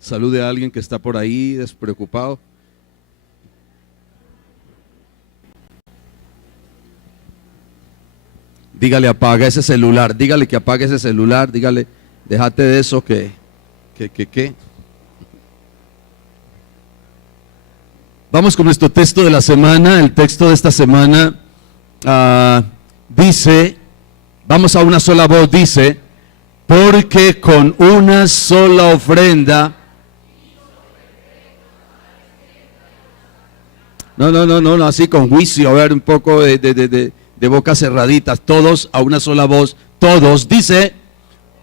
Salude a alguien que está por ahí despreocupado. Dígale, apaga ese celular, dígale que apague ese celular, dígale, déjate de eso que. Vamos con nuestro texto de la semana. El texto de esta semana dice, vamos a una sola voz, dice, porque con una sola ofrenda. No, así con juicio, a ver, un poco de bocas cerraditas, todos a una sola voz, todos, dice,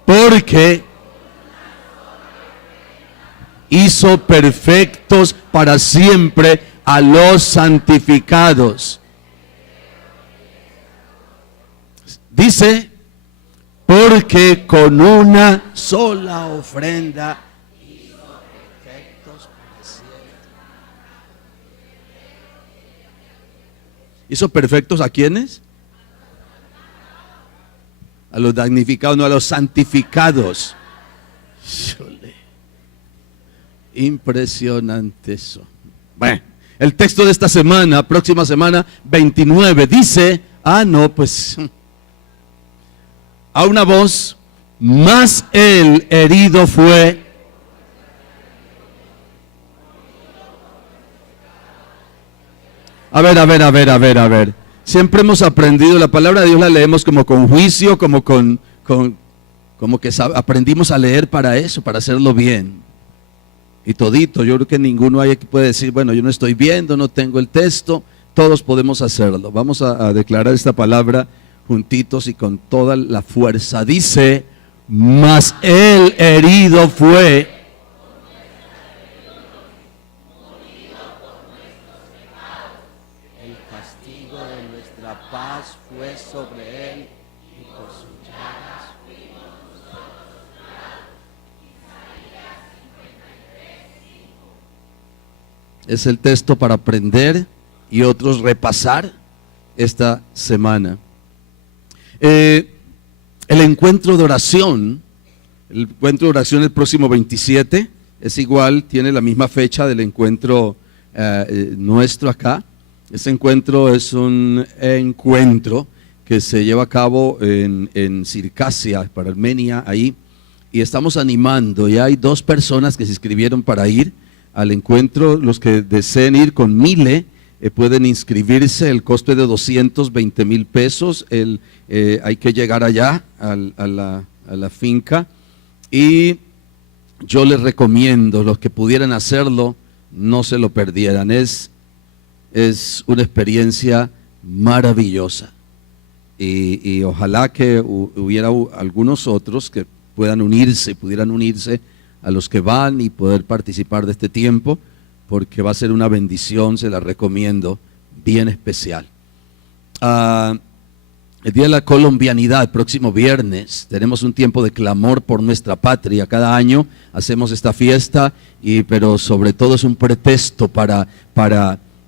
porque hizo perfectos para siempre a los santificados. Dice, porque con una sola ofrenda hizo perfectos para siempre. ¿Hizo perfectos a quiénes? A los damnificados, no, a los santificados. Impresionante eso. Bueno, el texto de esta semana, próxima semana 29, dice, pues a una voz, mas el herido fue. A ver. Siempre hemos aprendido, la palabra de Dios la leemos como con juicio, como que aprendimos a leer para eso, para hacerlo bien. Y todito, yo creo que ninguno hay que puede decir, bueno, yo no estoy viendo, no tengo el texto, todos podemos hacerlo. Vamos a declarar esta palabra juntitos y con toda la fuerza. Dice, mas el herido fue. El castigo de nuestra paz fue sobre él y por sus llagas fuimos nosotros curados. Es el texto para aprender y otros repasar esta semana. El encuentro de oración, el próximo 27 es igual, tiene la misma fecha del encuentro nuestro acá. Este encuentro es un encuentro que se lleva a cabo en Circasia, para Armenia, ahí, y estamos animando. Ya hay 2 personas que se inscribieron para ir al encuentro. Los que deseen ir con Mile pueden inscribirse. El costo es de 220,000 pesos. Hay que llegar allá a la finca, y yo les recomiendo, los que pudieran hacerlo, no se lo perdieran. Es una experiencia maravillosa, y ojalá que hubiera algunos otros que pudieran unirse a los que van y poder participar de este tiempo, porque va a ser una bendición, se la recomiendo, bien especial. El Día de la Colombianidad, el próximo viernes, tenemos un tiempo de clamor por nuestra patria. Cada año hacemos esta fiesta, pero sobre todo es un pretexto para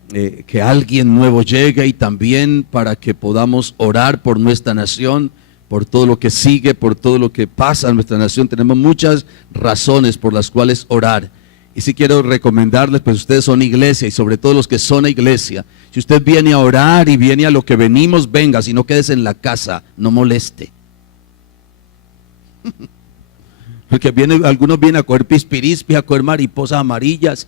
que alguien nuevo llegue, y también para que podamos orar por nuestra nación, por todo lo que sigue, por todo lo que pasa en nuestra nación. Tenemos muchas razones por las cuales orar. Y sí quiero recomendarles, pues ustedes son iglesia, y sobre todo los que son iglesia, si usted viene a orar y viene a lo que venimos, venga, si no, quédese en la casa, no moleste. Porque algunos vienen a coger pispirispis, a coger mariposas amarillas,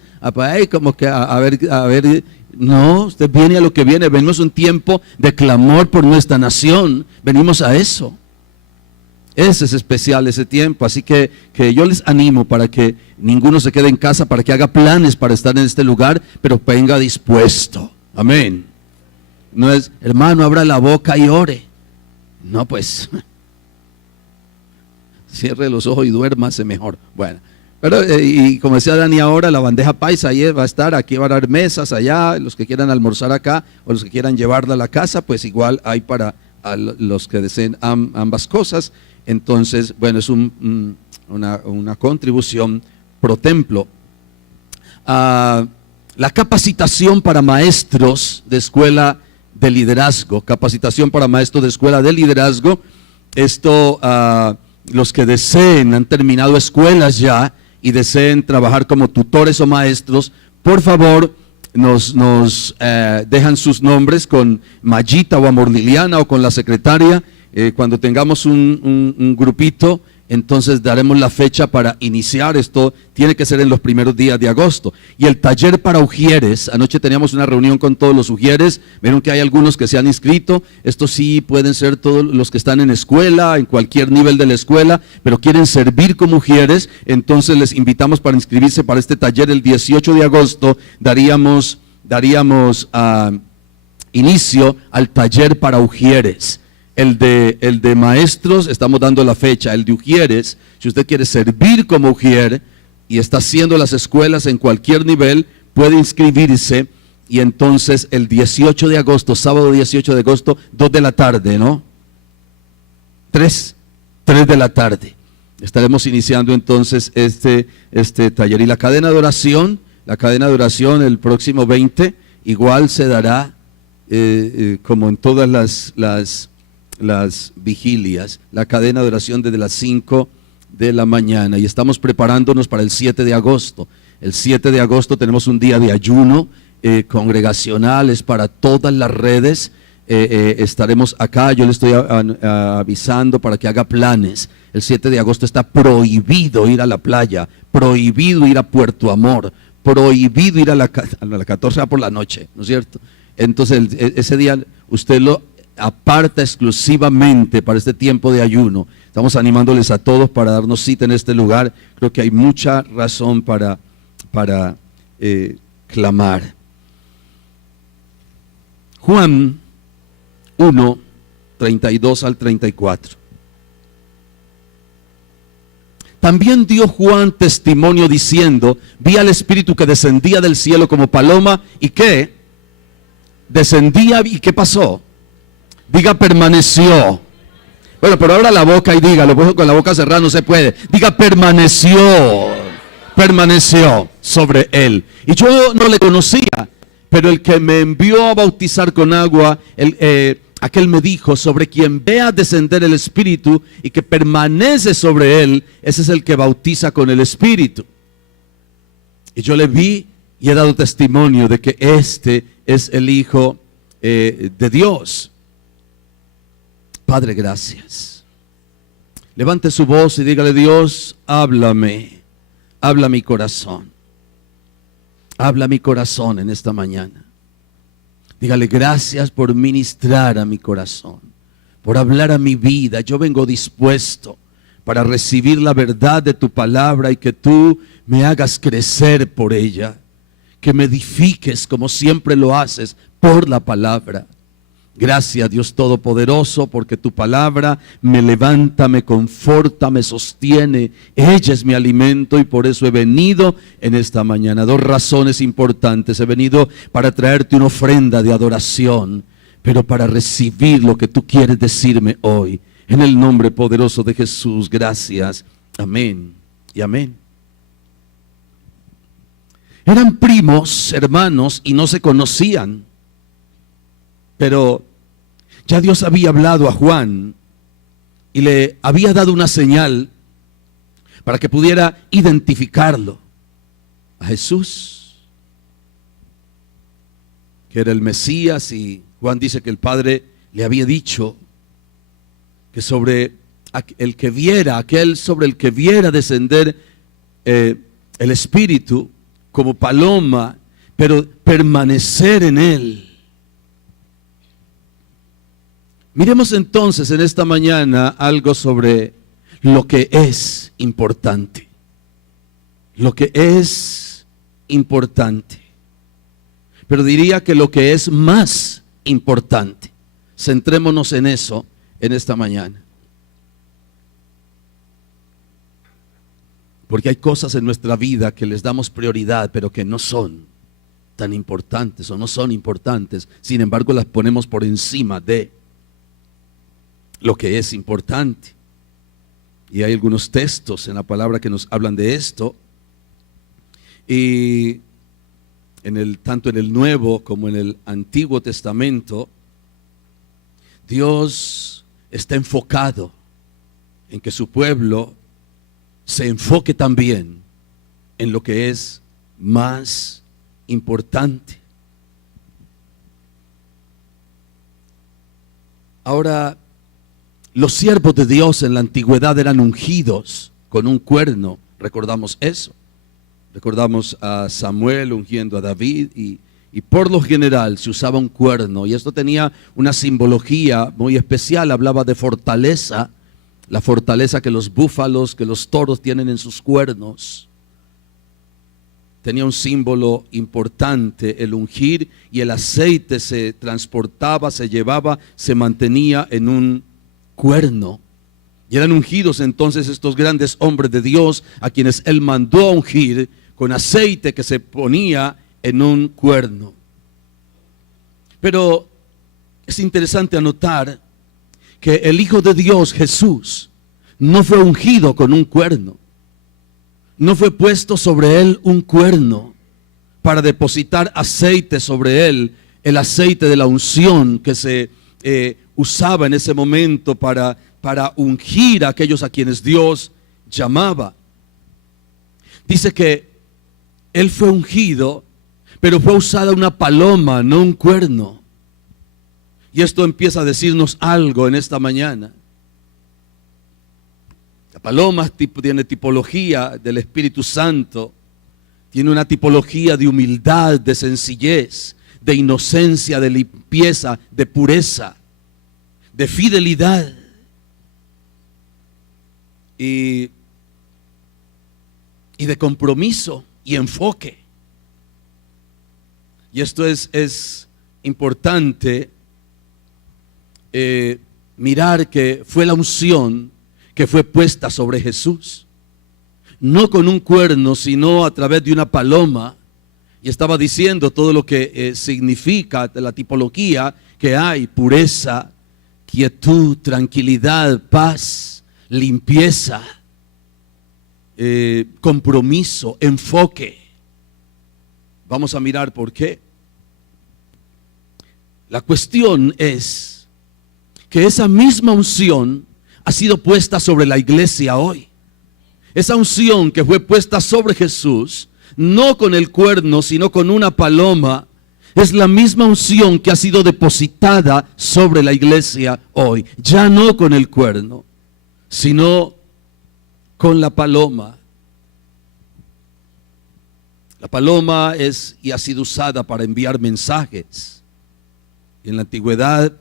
como que a ver, no, usted viene a lo que viene. Venimos un tiempo de clamor por nuestra nación, venimos a eso. Ese es especial, ese tiempo. Así que yo les animo para que ninguno se quede en casa, para que haga planes para estar en este lugar, pero venga dispuesto. Amén. No es, hermano, abra la boca y ore. No, pues cierre los ojos y duérmase mejor. Bueno, pero y como decía Dani ahora, la bandeja paisa ahí va a estar, aquí va a haber mesas allá, los que quieran almorzar acá o los que quieran llevarla a la casa, pues igual hay para los que deseen ambas cosas. Entonces, bueno, es una contribución pro templo. La capacitación para maestros de escuela de liderazgo, esto, los que deseen, han terminado escuelas ya y deseen trabajar como tutores o maestros, por favor, nos dejan sus nombres con Mayita o Amor Liliana o con la secretaria. Cuando tengamos un grupito, entonces daremos la fecha para iniciar. Esto tiene que ser en los primeros días de agosto. Y el taller para ujieres, anoche teníamos una reunión con todos los ujieres, vieron que hay algunos que se han inscrito. Estos sí pueden ser todos los que están en escuela, en cualquier nivel de la escuela, pero quieren servir como ujieres. Entonces les invitamos para inscribirse para este taller el 18 de agosto. Daríamos inicio al taller para ujieres. El de maestros, estamos dando la fecha. El de ujieres, si usted quiere servir como ujier y está haciendo las escuelas en cualquier nivel, puede inscribirse. Y entonces el 18 de agosto, sábado 18 de agosto, 2 de la tarde, ¿no? 3 de la tarde. Estaremos iniciando entonces este taller. Y la cadena de oración el próximo 20, igual se dará como en todas las vigilias, la cadena de oración desde las 5 de la mañana, y estamos preparándonos para el 7 de agosto. El 7 de agosto tenemos un día de ayuno congregacional, es para todas las redes. Estaremos acá, yo le estoy avisando para que haga planes. El 7 de agosto está prohibido ir a la playa, prohibido ir a Puerto Amor, prohibido ir a la 14 por la noche, ¿no es cierto? Entonces ese día usted lo aparta exclusivamente para este tiempo de ayuno. Estamos animándoles a todos para darnos cita en este lugar. Creo que hay mucha razón para clamar. Juan 1, 32 al 34. También dio Juan testimonio diciendo: vi al Espíritu que descendía del cielo como paloma. ¿Y qué? Descendía, ¿y qué pasó? Diga, permaneció. Bueno, pero abra la boca y dígalo, porque con la boca cerrada no se puede. Diga, permaneció sobre él. Y yo no le conocía, pero el que me envió a bautizar con agua, aquel me dijo: sobre quien vea descender el Espíritu y que permanece sobre él, ese es el que bautiza con el Espíritu. Y yo le vi y he dado testimonio de que este es el Hijo de Dios. Padre, gracias. Levante su voz y dígale: Dios, háblame, habla mi corazón. Habla mi corazón en esta mañana. Dígale: gracias por ministrar a mi corazón, por hablar a mi vida. Yo vengo dispuesto para recibir la verdad de tu palabra y que tú me hagas crecer por ella, que me edifiques como siempre lo haces por la palabra. Gracias, Dios Todopoderoso, porque tu palabra me levanta, me conforta, me sostiene. Ella es mi alimento y por eso he venido en esta mañana. 2 razones importantes. He venido para traerte una ofrenda de adoración, pero para recibir lo que tú quieres decirme hoy. En el nombre poderoso de Jesús, gracias. Amén y amén. Eran primos, hermanos, y no se conocían. Pero ya Dios había hablado a Juan y le había dado una señal para que pudiera identificarlo a Jesús, que era el Mesías. Y Juan dice que el Padre le había dicho que sobre el que viera, aquel sobre el que viera descender el Espíritu como paloma, pero permanecer en él. Miremos entonces en esta mañana algo sobre lo que es importante. Lo que es importante. Pero diría que lo que es más importante. Centrémonos en eso en esta mañana. Porque hay cosas en nuestra vida que les damos prioridad, pero que no son tan importantes o no son importantes. Sin embargo, las ponemos por encima de lo que es importante. Y hay algunos textos en la palabra que nos hablan de esto. Y tanto en el Nuevo como en el Antiguo Testamento, Dios está enfocado en que su pueblo se enfoque también en lo que es más importante. Ahora, los siervos de Dios en la antigüedad eran ungidos con un cuerno, recordamos eso. Recordamos a Samuel ungiendo a David y por lo general se usaba un cuerno, y esto tenía una simbología muy especial. Hablaba de fortaleza, la fortaleza que los búfalos, que los toros tienen en sus cuernos. Tenía un símbolo importante, el ungir, y el aceite se transportaba, se llevaba, se mantenía en un cuerno. Y eran ungidos entonces estos grandes hombres de Dios, a quienes Él mandó a ungir con aceite que se ponía en un cuerno. Pero es interesante anotar que el Hijo de Dios, Jesús, no fue ungido con un cuerno. No fue puesto sobre Él un cuerno para depositar aceite sobre Él, el aceite de la unción que se usaba en ese momento para ungir a aquellos a quienes Dios llamaba. Dice que Él fue ungido, pero fue usada una paloma, no un cuerno. Y esto empieza a decirnos algo en esta mañana. La paloma tiene tipología del Espíritu Santo, tiene una tipología de humildad, de sencillez, de inocencia, de limpieza, de pureza, de fidelidad. Y de compromiso y enfoque. Y esto es importante mirar que fue la unción que fue puesta sobre Jesús, no con un cuerno, sino a través de una paloma. Y estaba diciendo todo lo que significa la tipología que hay: pureza, quietud, tranquilidad, paz, limpieza, compromiso, enfoque. Vamos a mirar por qué. La cuestión es que esa misma unción ha sido puesta sobre la iglesia hoy. Esa unción que fue puesta sobre Jesús, no con el cuerno, sino con una paloma, es la misma unción que ha sido depositada sobre la iglesia hoy. Ya no con el cuerno, sino con la paloma. La paloma es y ha sido usada para enviar mensajes. Y en la antigüedad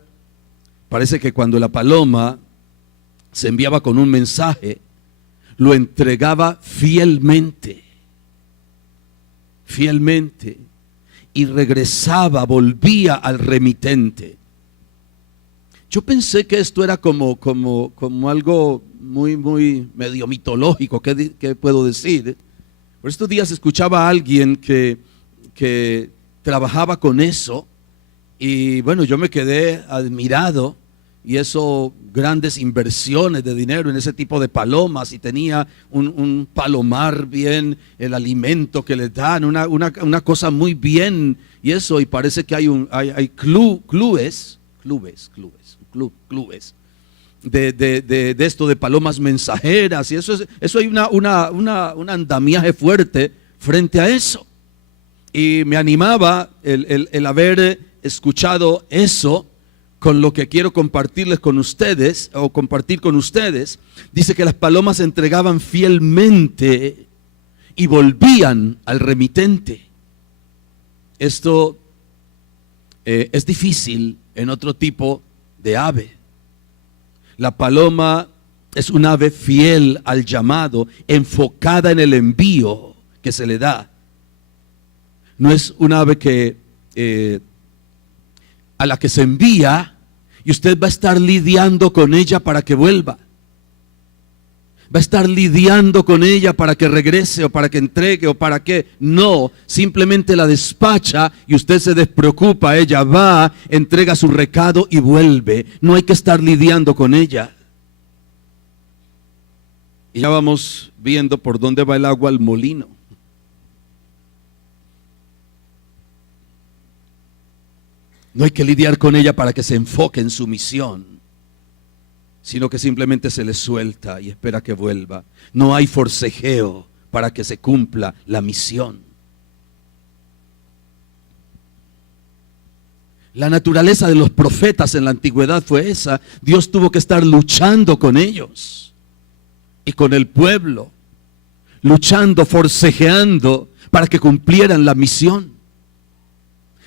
parece que cuando la paloma se enviaba con un mensaje, lo entregaba fielmente, y regresaba, volvía al remitente. Yo pensé que esto era como algo muy medio mitológico. ¿Qué puedo decir? Por estos días escuchaba a alguien que trabajaba con eso, y bueno, yo me quedé admirado. Y eso, grandes inversiones de dinero en ese tipo de palomas, y tenía un palomar bien, el alimento que les dan, una cosa muy bien, y eso, y parece que hay clubes de esto de palomas mensajeras, y eso hay un andamiaje fuerte frente a eso. Y me animaba el haber escuchado eso con lo que quiero compartirles con ustedes, o compartir con ustedes. Dice que las palomas se entregaban fielmente y volvían al remitente. Esto es difícil en otro tipo de ave. La paloma es un ave fiel al llamado, enfocada en el envío que se le da. No es un ave a la que se envía y usted va a estar lidiando con ella para que vuelva. Va a estar lidiando con ella para que regrese, o para que entregue, o para que no. Simplemente la despacha y usted se despreocupa. Ella va, entrega su recado y vuelve. No hay que estar lidiando con ella. Y ya vamos viendo por dónde va el agua al molino. No hay que lidiar con ella para que se enfoque en su misión, sino que simplemente se le suelta y espera que vuelva. No hay forcejeo para que se cumpla la misión. La naturaleza de los profetas en la antigüedad fue esa. Dios tuvo que estar luchando con ellos y con el pueblo, luchando, forcejeando para que cumplieran la misión,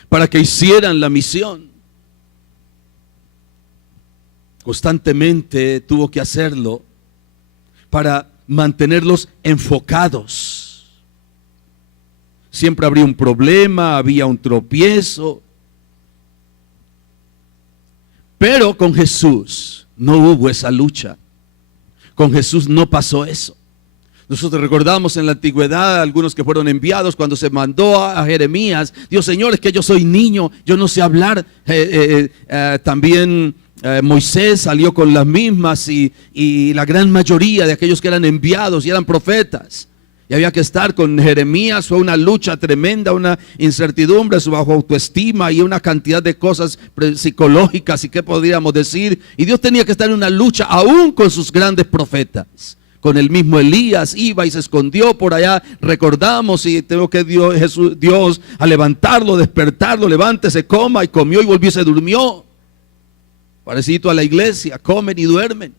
para que hicieran la misión. Constantemente tuvo que hacerlo para mantenerlos enfocados. Siempre habría un problema, había un tropiezo. Pero con Jesús no hubo esa lucha. Con Jesús no pasó eso. Nosotros recordamos en la antigüedad algunos que fueron enviados cuando se mandó a Jeremías. Dios, Señor, es que yo soy niño, yo no sé hablar. También Moisés salió con las mismas y la gran mayoría de aquellos que eran enviados y eran profetas. Y había que estar con Jeremías. Fue una lucha tremenda, una incertidumbre, su bajo autoestima y una cantidad de cosas psicológicas y qué podríamos decir. Y Dios tenía que estar en una lucha aún con sus grandes profetas. Con el mismo Elías iba y se escondió por allá. Recordamos y tengo que Dios a levantarlo, despertarlo, levántese, coma, y comió y volvió y se durmió. Parecido a la iglesia, comen y duermen.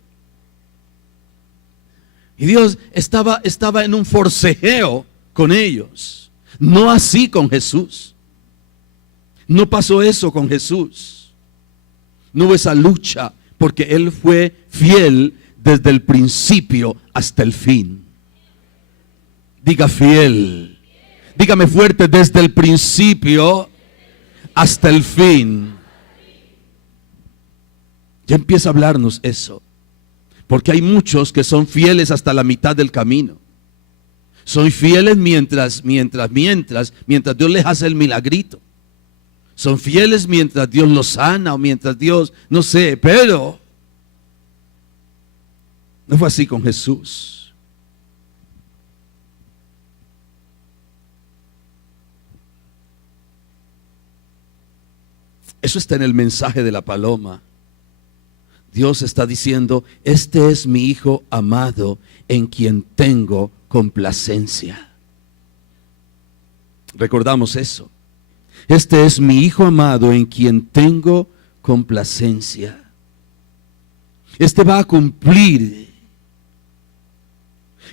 Y Dios estaba en un forcejeo con ellos. No así con Jesús. No pasó eso con Jesús. No hubo esa lucha porque Él fue fiel desde el principio hasta el fin. Diga fiel. Dígame fuerte, desde el principio hasta el fin. Ya empieza a hablarnos eso. Porque hay muchos que son fieles hasta la mitad del camino. Son fieles mientras Dios les hace el milagrito. Son fieles mientras Dios los sana o mientras Dios, no sé, pero no fue así con Jesús. Eso está en el mensaje de la paloma. Dios está diciendo, este es mi Hijo amado en quien tengo complacencia. Recordamos eso. Este es mi Hijo amado en quien tengo complacencia. Este va a cumplir.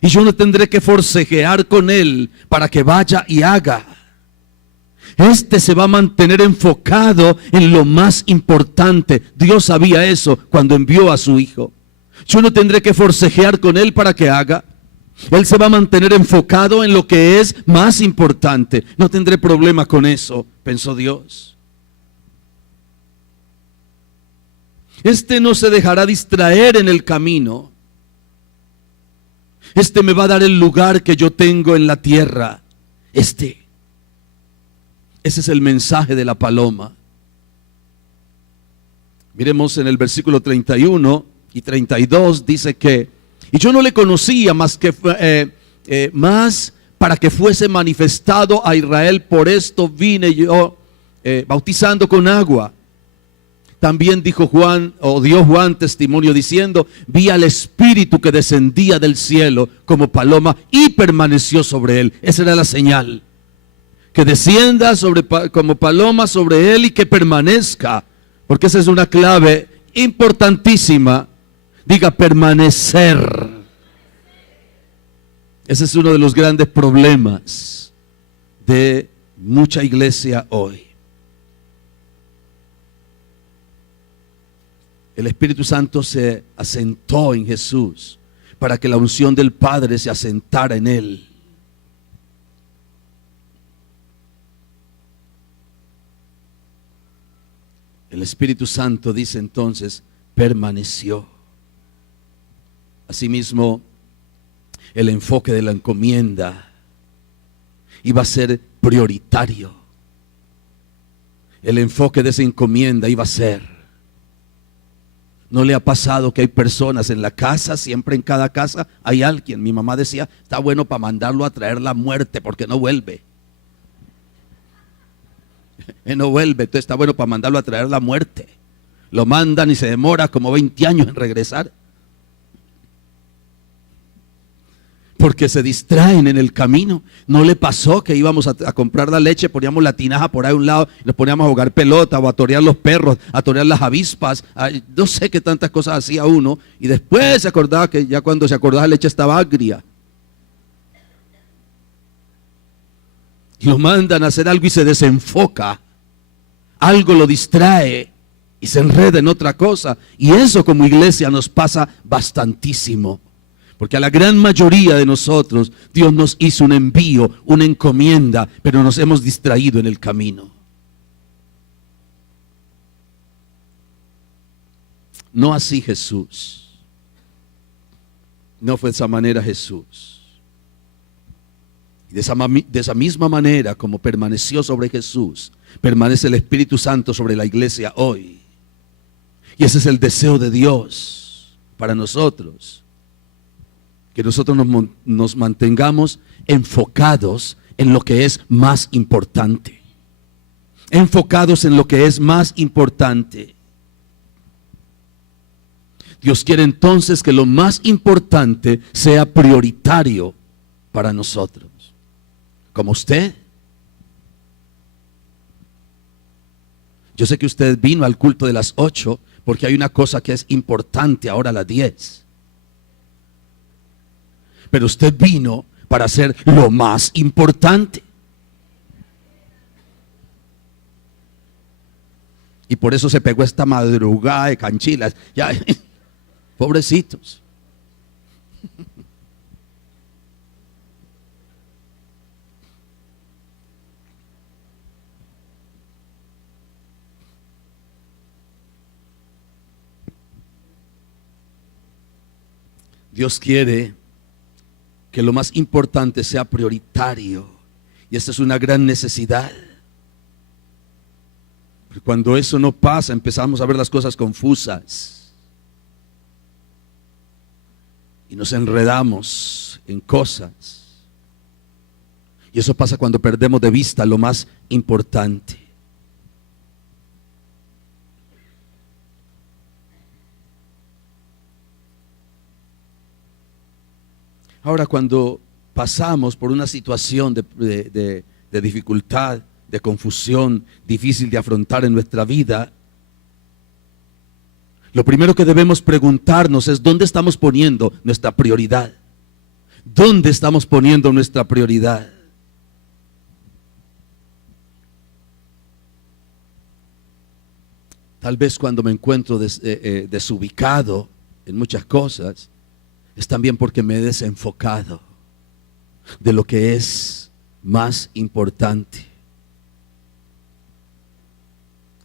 Y yo no tendré que forcejear con Él para que vaya y haga. Este se va a mantener enfocado en lo más importante. Dios sabía eso cuando envió a su Hijo. Yo no tendré que forcejear con Él para que haga. Él se va a mantener enfocado en lo que es más importante. No tendré problema con eso, pensó Dios. Este no se dejará distraer en el camino. Este me va a dar el lugar que yo tengo en la tierra. Ese es el mensaje de la paloma. Miremos en el versículo 31 y 32, dice que, y yo no le conocía más para que fuese manifestado a Israel, por esto vine yo bautizando con agua. También dijo Juan, o dio Juan testimonio diciendo, vi al Espíritu que descendía del cielo como paloma y permaneció sobre él. Esa era la señal. Que descienda como paloma sobre él y que permanezca. Porque esa es una clave importantísima. Diga permanecer. Ese es uno de los grandes problemas de mucha iglesia hoy. El Espíritu Santo se asentó en Jesús para que la unción del Padre se asentara en él. El Espíritu Santo, dice entonces, permaneció. Asimismo, el enfoque de la encomienda iba a ser prioritario. El enfoque de esa encomienda iba a ser. ¿No le ha pasado que hay personas en la casa, siempre en cada casa hay alguien? Mi mamá decía, está bueno para mandarlo a traer la muerte porque no vuelve. No vuelve, entonces está bueno para mandarlo a traer la muerte. Lo mandan y se demora como 20 años en regresar. porque se distraen en el camino. ¿No le pasó que íbamos a comprar la leche, poníamos la tinaja por ahí a un lado y nos poníamos a jugar pelota o a torear los perros, a torear las avispas? No sé qué tantas cosas hacía uno, y después se acordaba que ya cuando se acordaba la leche estaba agria. Lo mandan a hacer algo y se desenfoca. Algo lo distrae y se enreda en otra cosa. Y eso como iglesia nos pasa bastantísimo. Porque a la gran mayoría de nosotros Dios nos hizo un envío, una encomienda, pero nos hemos distraído en el camino. No así Jesús. No fue de esa manera Jesús. Y de esa misma manera como permaneció sobre Jesús, permanece el Espíritu Santo sobre la iglesia hoy. Y ese es el deseo de Dios para nosotros. Que nosotros nos mantengamos enfocados en lo que es más importante. Enfocados en lo que es más importante. Dios quiere entonces que lo más importante sea prioritario para nosotros. Como usted. Yo sé que usted vino al culto de las 8 porque hay una cosa que es importante ahora a las 10. Pero usted vino para hacer lo más importante. Y por eso se pegó esta madrugada de canchilas. Ya, pobrecitos. Dios quiere que lo más importante sea prioritario. Y esta es una gran necesidad. Pero cuando eso no pasa, empezamos a ver las cosas confusas. Y nos enredamos en cosas. Y eso pasa cuando perdemos de vista lo más importante. Ahora, cuando pasamos por una situación de dificultad, de confusión, difícil de afrontar en nuestra vida, lo primero que debemos preguntarnos es ¿dónde estamos poniendo nuestra prioridad? ¿Dónde estamos poniendo nuestra prioridad? Tal vez cuando me encuentro desubicado en muchas cosas, es también porque me he desenfocado de lo que es más importante.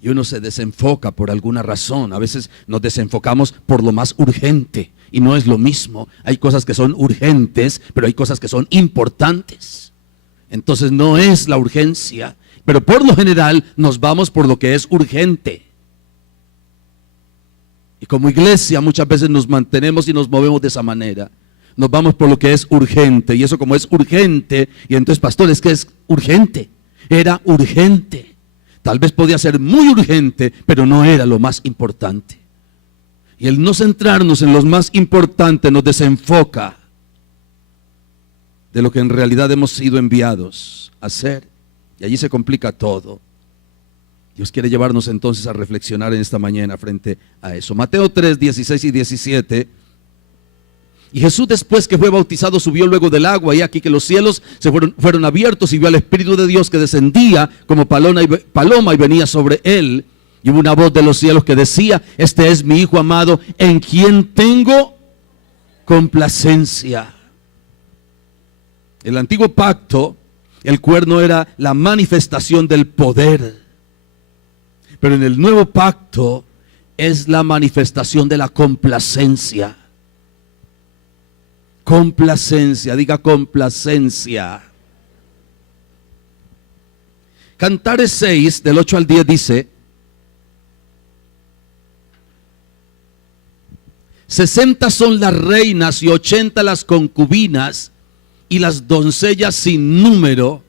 Y uno se desenfoca por alguna razón. A veces nos desenfocamos por lo más urgente y no es lo mismo. Hay cosas que son urgentes, pero hay cosas que son importantes. Entonces no es la urgencia, pero por lo general nos vamos por lo que es urgente. Y como iglesia muchas veces nos mantenemos y nos movemos de esa manera. Nos vamos por lo que es urgente. Y eso como es urgente, y entonces pastor, es que es urgente. Era urgente. Tal vez podía ser muy urgente, pero no era lo más importante. Y el no centrarnos en lo más importante nos desenfoca de lo que en realidad hemos sido enviados a hacer. Y allí se complica todo. Dios quiere llevarnos entonces a reflexionar en esta mañana frente a eso. Mateo 3, 16 y 17. Y Jesús, después que fue bautizado, subió luego del agua, y aquí que los cielos fueron abiertos, y vio al Espíritu de Dios que descendía como paloma y venía sobre él. Y hubo una voz de los cielos que decía: este es mi Hijo amado, en quien tengo complacencia. En el antiguo pacto, el cuerno era la manifestación del poder. Pero en el nuevo pacto es la manifestación de la complacencia. Complacencia, diga complacencia. Cantares 6, del 8 al 10 dice: 60 son las reinas y 80 las concubinas y las doncellas sin número,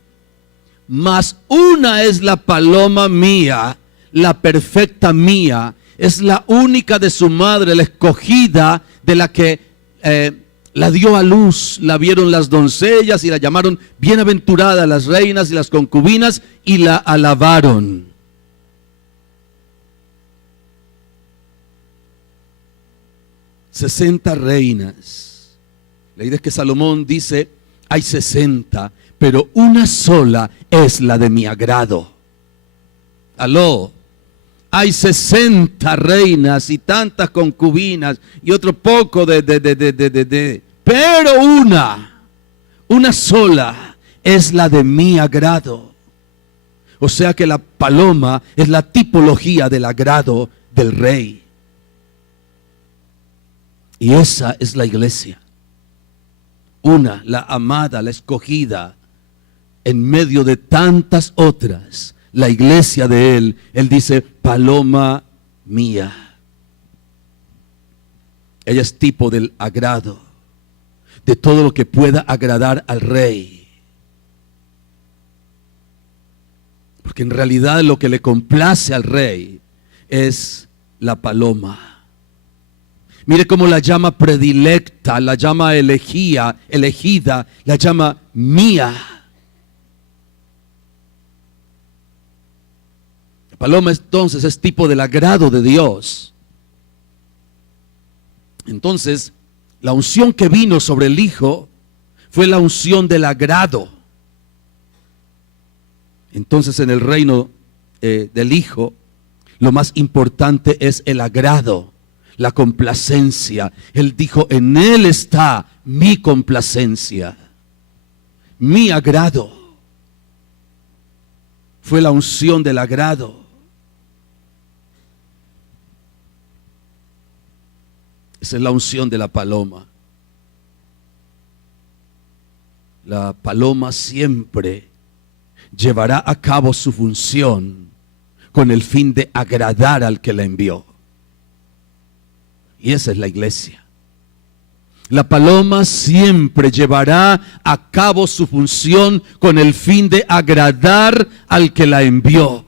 mas una es la paloma mía, la perfecta mía, es la única de su madre, la escogida, de la que la dio a luz, la vieron las doncellas y la llamaron bienaventurada las reinas y las concubinas y la alabaron. "60 reinas". La idea es que Salomón dice, hay 60, pero una sola es la de mi agrado. Aló. Hay 60 reinas y tantas concubinas y otro poco pero una sola es la de mi agrado. O sea que la paloma es la tipología del agrado del rey. Y esa es la iglesia. Una, la amada, la escogida, en medio de tantas otras. La iglesia de él dice, paloma mía. Ella es tipo del agrado, de todo lo que pueda agradar al rey. Porque en realidad lo que le complace al rey es la paloma. Mire cómo la llama predilecta, la llama elegida, la llama mía. La paloma entonces es tipo del agrado de Dios. Entonces, la unción que vino sobre el Hijo fue la unción del agrado. Entonces, en el reino del Hijo, lo más importante es el agrado, la complacencia. Él dijo, en Él está mi complacencia, mi agrado. Fue la unción del agrado. Esa es la unción de la paloma. La paloma siempre llevará a cabo su función con el fin de agradar al que la envió. Y esa es la iglesia. La paloma siempre llevará a cabo su función con el fin de agradar al que la envió.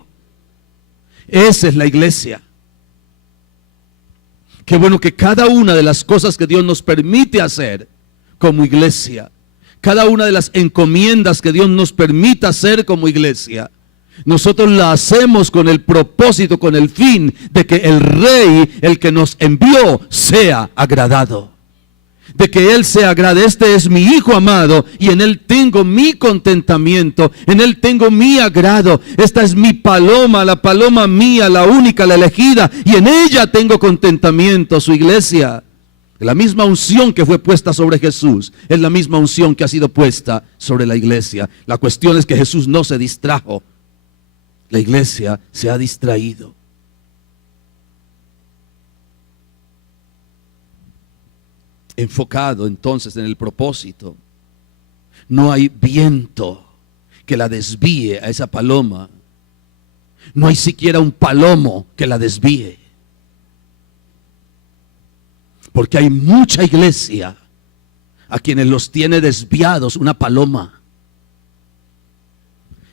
Esa es la iglesia. Qué bueno que cada una de las cosas que Dios nos permite hacer como iglesia, cada una de las encomiendas que Dios nos permite hacer como iglesia, nosotros la hacemos con el propósito, con el fin de que el Rey, el que nos envió, sea agradado. De que Él se agrade. Este es mi Hijo amado y en Él tengo mi contentamiento, en Él tengo mi agrado. Esta es mi paloma, la paloma mía, la única, la elegida, y en ella tengo contentamiento. Su iglesia, la misma unción que fue puesta sobre Jesús, es la misma unción que ha sido puesta sobre la iglesia. La cuestión es que Jesús no se distrajo. La iglesia se ha distraído. Enfocado entonces en el propósito. No hay viento que la desvíe a esa paloma. No hay siquiera un palomo que la desvíe. Porque hay mucha iglesia a quienes los tiene desviados una paloma.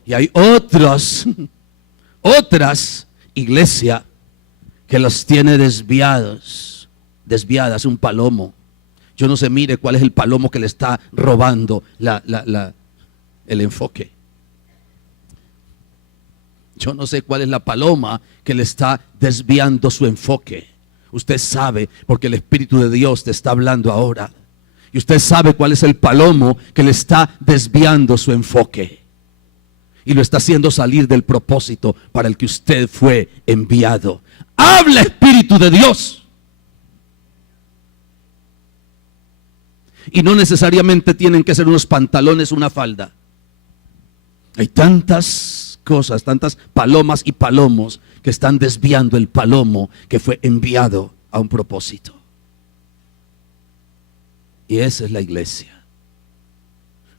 Y hay otras iglesias que los tiene desviadas un palomo. Yo no sé, mire cuál es el palomo que le está robando el enfoque. Yo no sé cuál es la paloma que le está desviando su enfoque. Usted sabe, porque el Espíritu de Dios te está hablando ahora. Y usted sabe cuál es el palomo que le está desviando su enfoque. Y lo está haciendo salir del propósito para el que usted fue enviado. ¡Habla, Espíritu de Dios! Y no necesariamente tienen que ser unos pantalones, una falda. Hay tantas cosas, tantas palomas y palomos que están desviando el palomo que fue enviado a un propósito. Y esa es la iglesia.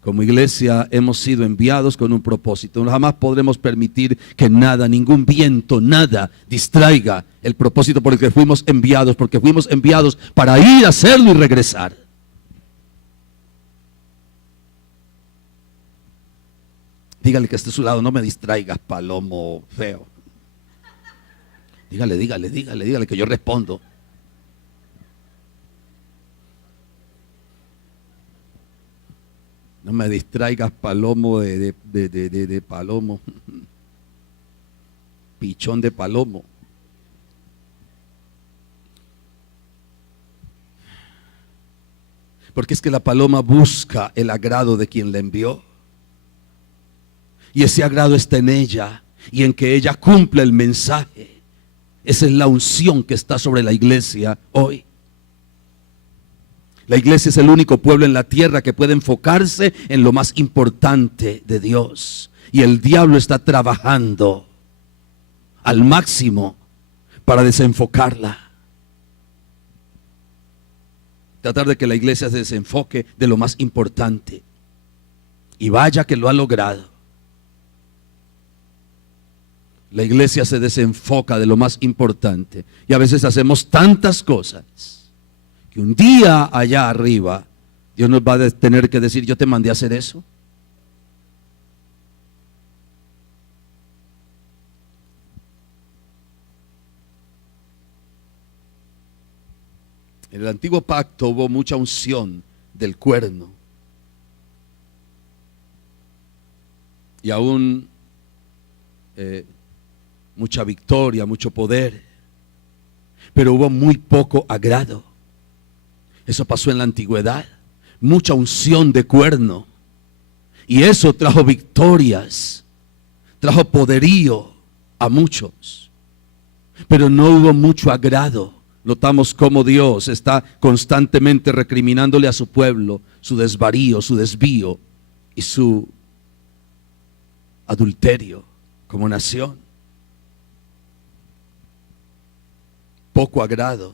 Como iglesia hemos sido enviados con un propósito. Jamás podremos permitir que nada, ningún viento, nada distraiga el propósito por el que fuimos enviados, porque fuimos enviados para ir a hacerlo y regresar. Dígale que esté a su lado, no me distraigas, palomo feo. Dígale que yo respondo. me distraigas, palomo de palomo. Pichón de palomo. Porque es que la paloma busca el agrado de quien la envió. Y ese agrado está en ella y en que ella cumpla el mensaje. Esa es la unción que está sobre la iglesia hoy. La iglesia es el único pueblo en la tierra que puede enfocarse en lo más importante de Dios. Y el diablo está trabajando al máximo para desenfocarla. Tratar de que la iglesia se desenfoque de lo más importante. Y vaya que lo ha logrado. La iglesia se desenfoca de lo más importante. Y a veces hacemos tantas cosas que un día allá arriba Dios nos va a tener que decir: yo te mandé a hacer eso. En el antiguo pacto hubo mucha unción del cuerno. Y aún mucha victoria, mucho poder. Pero hubo muy poco agrado. Eso pasó en la antigüedad. Mucha unción de cuerno. Y eso trajo victorias. Trajo poderío a muchos. Pero no hubo mucho agrado. Notamos cómo Dios está constantemente recriminándole a su pueblo su desvarío, su desvío y su adulterio como nación. Poco agrado.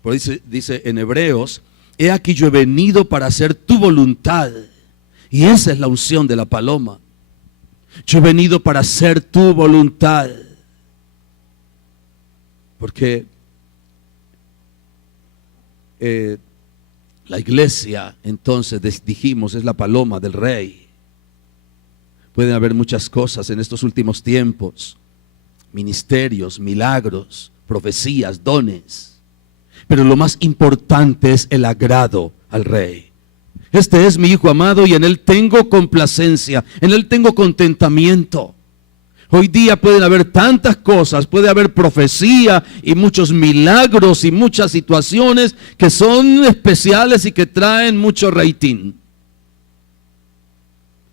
Por eso dice en Hebreos: he aquí yo he venido para hacer tu voluntad. Y esa es la unción de la paloma. Yo he venido para hacer tu voluntad. Porque la iglesia, entonces dijimos, es la paloma del rey. Pueden haber muchas cosas en estos últimos tiempos: ministerios, milagros, profecías, dones. Pero lo más importante es el agrado al rey. Este es mi hijo amado y en él tengo complacencia, en él tengo contentamiento. Hoy día pueden haber tantas cosas, puede haber profecía y muchos milagros y muchas situaciones que son especiales y que traen mucho rating.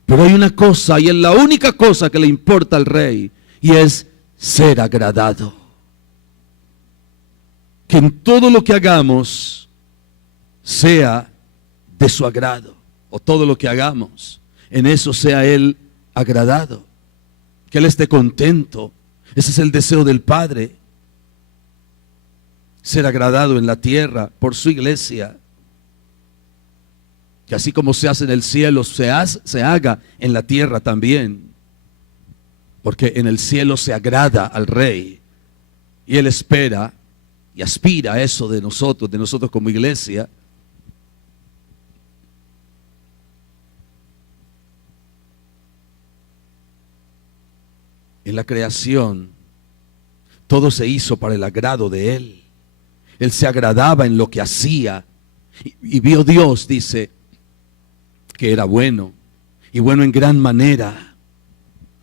Pero hay una cosa, y es la única cosa que le importa al rey, y es ser agradado. Que en todo lo que hagamos sea de su agrado, o todo lo que hagamos, en eso sea él agradado. Que él esté contento. Ese es el deseo del Padre. Ser agradado en la tierra por su iglesia. Que así como se hace en el cielo, se haga en la tierra también. Porque en el cielo se agrada al Rey. Y Él espera y aspira a eso de nosotros como iglesia. En la creación, todo se hizo para el agrado de Él. Él se agradaba en lo que hacía. Y vio Dios, dice, que era bueno. Y bueno en gran manera.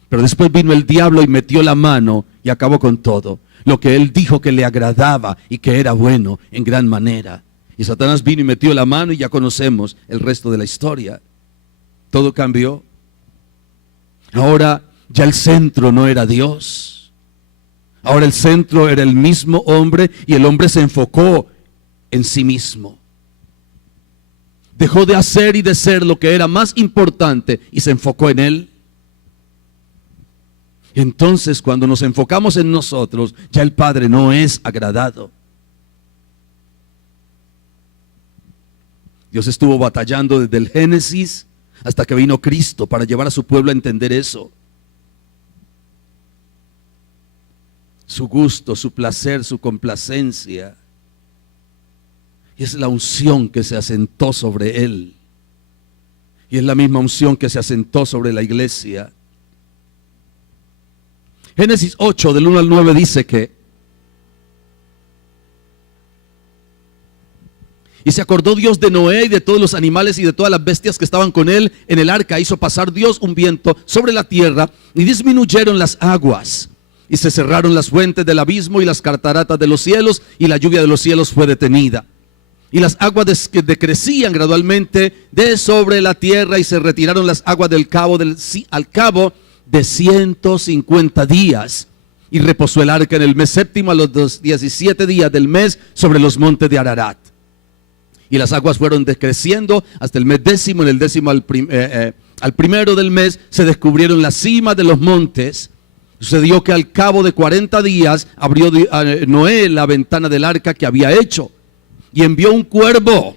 Pero después vino el diablo y metió la mano y acabó con todo. Lo que Él dijo que le agradaba y que era bueno en gran manera. Y Satanás vino y metió la mano y ya conocemos el resto de la historia. Todo cambió. Ahora ya el centro no era Dios. Ahora el centro era el mismo hombre y el hombre se enfocó en sí mismo. Dejó de hacer y de ser lo que era más importante y se enfocó en Él. Entonces, cuando nos enfocamos en nosotros, ya el Padre no es agradado. Dios estuvo batallando desde el Génesis hasta que vino Cristo para llevar a su pueblo a entender eso. Su gusto, su placer, su complacencia. Y es la unción que se asentó sobre Él. Y es la misma unción que se asentó sobre la iglesia. Génesis 8, del 1 al 9 dice que: Y se acordó Dios de Noé y de todos los animales y de todas las bestias que estaban con él en el arca. Hizo pasar Dios un viento sobre la tierra y disminuyeron las aguas. Y se cerraron las fuentes del abismo y las cataratas de los cielos, y la lluvia de los cielos fue detenida. Y las aguas decrecían gradualmente de sobre la tierra, y se retiraron las aguas al cabo de 150 días. Y reposó el arca en el mes séptimo a los 17 días del mes sobre los montes de Ararat. Y las aguas fueron decreciendo hasta el mes décimo. En el décimo al primero del mes se descubrieron las cimas de los montes. Sucedió que al cabo de 40 días abrió Noé la ventana del arca que había hecho, y envió un cuervo,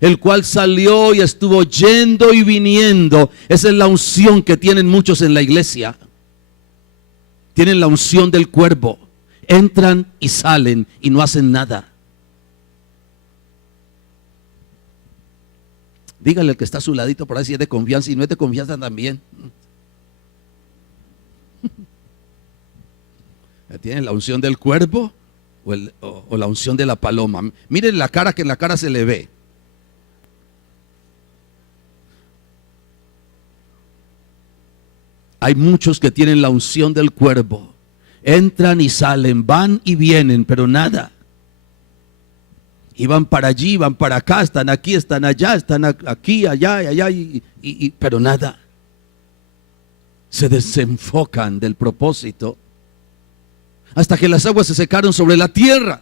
el cual salió y estuvo yendo y viniendo. Esa es la unción que tienen muchos en la iglesia. Tienen la unción del cuervo. Entran y salen y no hacen nada. Dígale al que está a su ladito por ahí si es de confianza, y no es de confianza también. ¿Tienen la unción del cuervo o la unción de la paloma? Miren la cara, que en la cara se le ve. Hay muchos que tienen la unción del cuervo. Entran y salen, van y vienen, pero nada. Y van para allí, van para acá, están aquí, están allá, están aquí, allá y allá, pero nada. Se desenfocan del propósito. Hasta que las aguas se secaron sobre la tierra.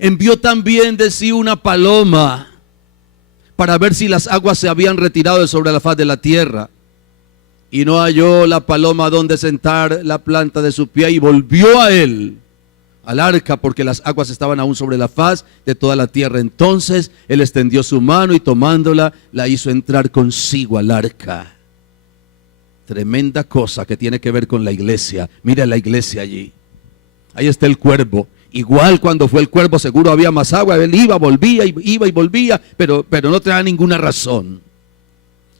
Envió también de sí una paloma para ver si las aguas se habían retirado de sobre la faz de la tierra. Y no halló la paloma donde sentar la planta de su pie, y volvió a él, al arca, porque las aguas estaban aún sobre la faz de toda la tierra. Entonces él extendió su mano y tomándola, la hizo entrar consigo al arca. Tremenda cosa que tiene que ver con la iglesia. Mira la iglesia allí. Ahí está el cuervo. Igual cuando fue el cuervo seguro había más agua. Él iba, volvía, iba y volvía, pero no tenía ninguna razón.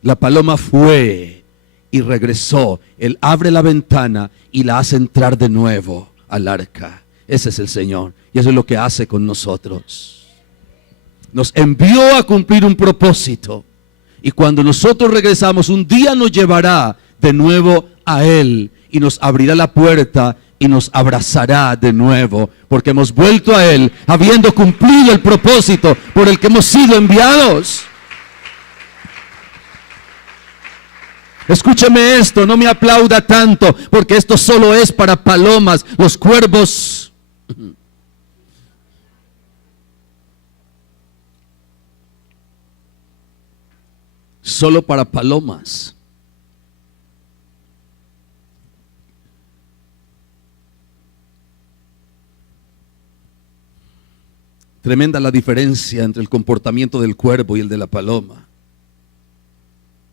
La paloma fue y regresó. Él abre la ventana y la hace entrar de nuevo al arca. Ese es el Señor, y eso es lo que hace con nosotros. Nos envió a cumplir un propósito, y cuando nosotros regresamos, un día nos llevará de nuevo a Él y nos abrirá la puerta y nos abrazará de nuevo, porque hemos vuelto a Él habiendo cumplido el propósito por el que hemos sido enviados. Escúcheme esto, no me aplauda tanto, porque esto solo es para palomas. Los cuervos solo para palomas. Tremenda la diferencia entre el comportamiento del cuervo y el de la paloma.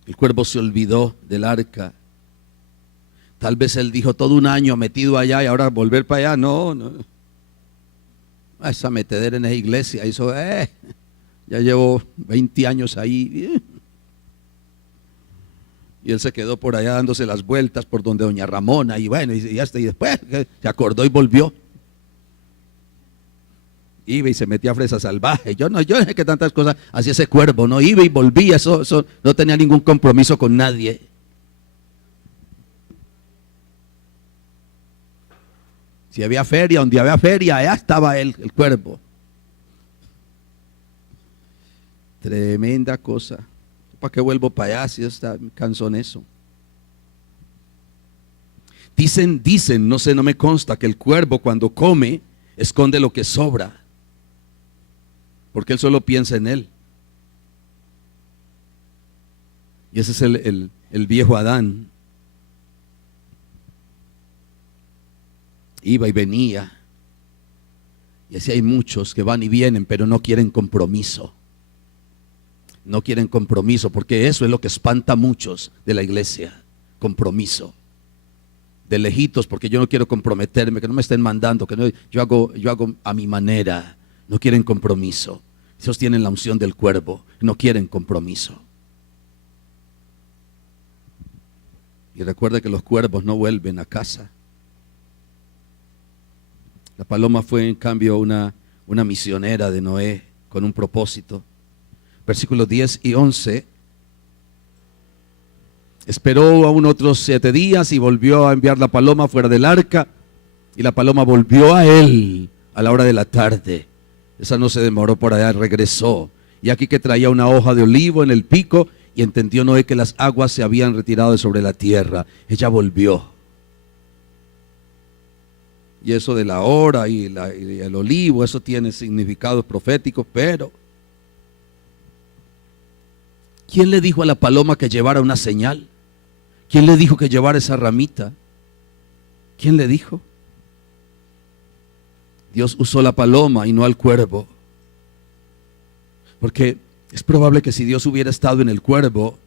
El cuervo se olvidó del arca. Tal vez él dijo todo un año metido allá y ahora volver para allá. No. Esa metedera en esa iglesia, eso ya llevo 20 años ahí. Y él se quedó por allá dándose las vueltas por donde doña Ramona, y bueno, y después se acordó y volvió. Iba y se metía a fresa salvaje. Yo no sé qué tantas cosas hacía ese cuervo, no iba y volvía, eso no tenía ningún compromiso con nadie. Si había feria, donde había feria, allá estaba él, el cuervo. Tremenda cosa. ¿Para qué vuelvo para allá si está cansón eso? Dicen, no sé, no me consta, que el cuervo cuando come esconde lo que sobra, porque él solo piensa en él. Y ese es el viejo Adán. Iba y venía. Y así hay muchos que van y vienen, pero no quieren compromiso. No quieren compromiso, porque eso es lo que espanta a muchos de la iglesia. Compromiso. De lejitos, porque yo no quiero comprometerme, que no me estén mandando, que no, yo hago a mi manera. No quieren compromiso. Esos tienen la unción del cuervo, no quieren compromiso. Y recuerda que los cuervos no vuelven a casa. La paloma fue en cambio una misionera de Noé, con un propósito. Versículos 10 y 11. Esperó aún otros 7 días y volvió a enviar la paloma fuera del arca. Y la paloma volvió a él a la hora de la tarde. Esa no se demoró por allá, regresó. Y aquí que traía una hoja de olivo en el pico, y entendió Noé que las aguas se habían retirado de sobre la tierra. Ella volvió. Y eso de la hora y el olivo, eso tiene significados proféticos, pero ¿quién le dijo a la paloma que llevara una señal? ¿Quién le dijo que llevara esa ramita? ¿Quién le dijo? Dios usó la paloma y no al cuervo. Porque es probable que si Dios hubiera estado en el cuervo,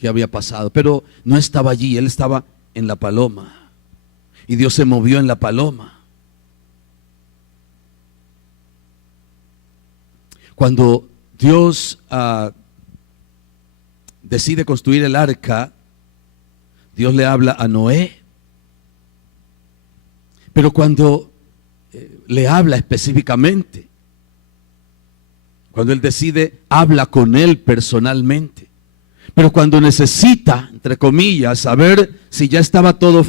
¿qué había pasado? Pero no estaba allí, Él estaba en la paloma. Y Dios se movió en la paloma. Cuando Dios decide construir el arca, Dios le habla a Noé. Pero cuando le habla específicamente, cuando Él decide, habla con Él personalmente. Pero cuando necesita, entre comillas, saber si ya estaba todo,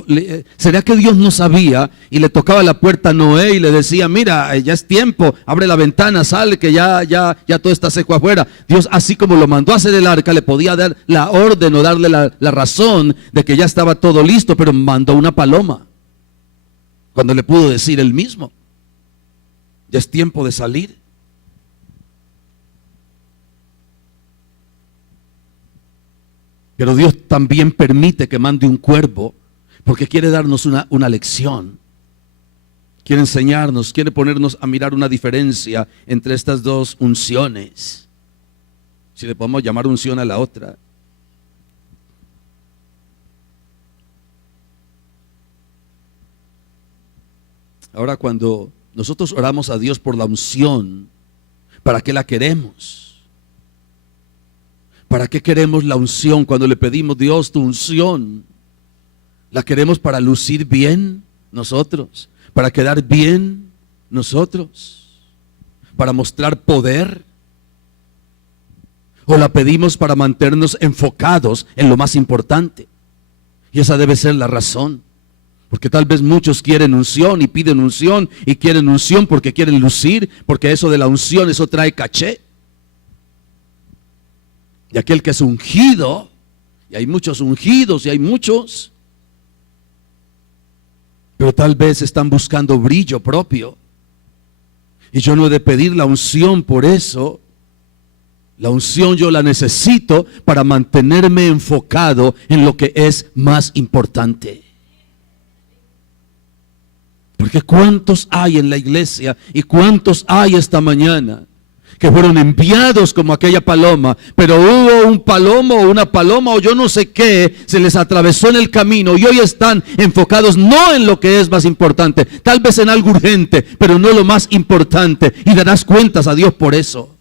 ¿será que Dios no sabía? Y le tocaba la puerta a Noé y le decía, mira, ya es tiempo, abre la ventana, sale, que ya todo está seco afuera. Dios, así como lo mandó a hacer el arca, le podía dar la orden o darle la razón de que ya estaba todo listo, pero mandó una paloma. Cuando le pudo decir él mismo, ya es tiempo de salir. Pero Dios también permite que mande un cuervo porque quiere darnos una lección. Quiere enseñarnos, quiere ponernos a mirar una diferencia entre estas dos unciones. Si le podemos llamar unción a la otra. Ahora, cuando nosotros oramos a Dios por la unción, ¿para qué la queremos? ¿Para qué queremos la unción cuando le pedimos, Dios, tu unción? ¿La queremos para lucir bien nosotros? ¿Para quedar bien nosotros? ¿Para mostrar poder? ¿O la pedimos para mantenernos enfocados en lo más importante? Y esa debe ser la razón. Porque tal vez muchos quieren unción y piden unción y quieren unción porque quieren lucir, porque eso de la unción, eso trae caché. Y aquel que es ungido, y hay muchos ungidos y hay muchos, pero tal vez están buscando brillo propio. Y yo no he de pedir la unción por eso. La unción yo la necesito para mantenerme enfocado en lo que es más importante. Porque ¿cuántos hay en la iglesia y cuántos hay esta mañana que fueron enviados como aquella paloma, pero hubo un palomo o una paloma o yo no sé qué, se les atravesó en el camino y hoy están enfocados no en lo que es más importante, tal vez en algo urgente, pero no lo más importante, y darás cuentas a Dios por eso?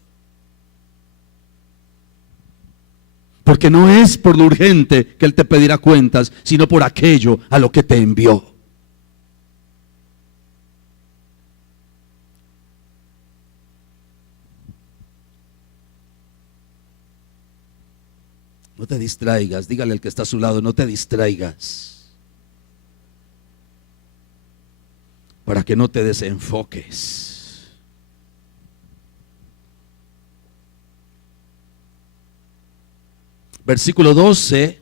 Porque no es por lo urgente que Él te pedirá cuentas, sino por aquello a lo que te envió. No te distraigas, dígale al que está a su lado, no te distraigas. Para que no te desenfoques. Versículo 12.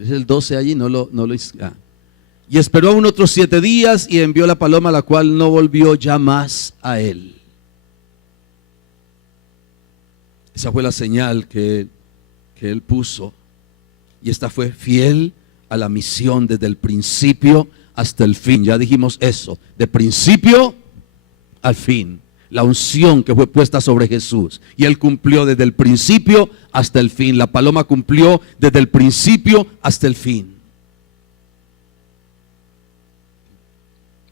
Es el 12 allí, no lo Y esperó aún otros 7 días y envió la paloma, la cual no volvió ya más a él. Esa fue la señal que él puso. Y esta fue fiel a la misión desde el principio hasta el fin. Ya dijimos eso, de principio al fin. La unción que fue puesta sobre Jesús. Y Él cumplió desde el principio hasta el fin. La paloma cumplió desde el principio hasta el fin.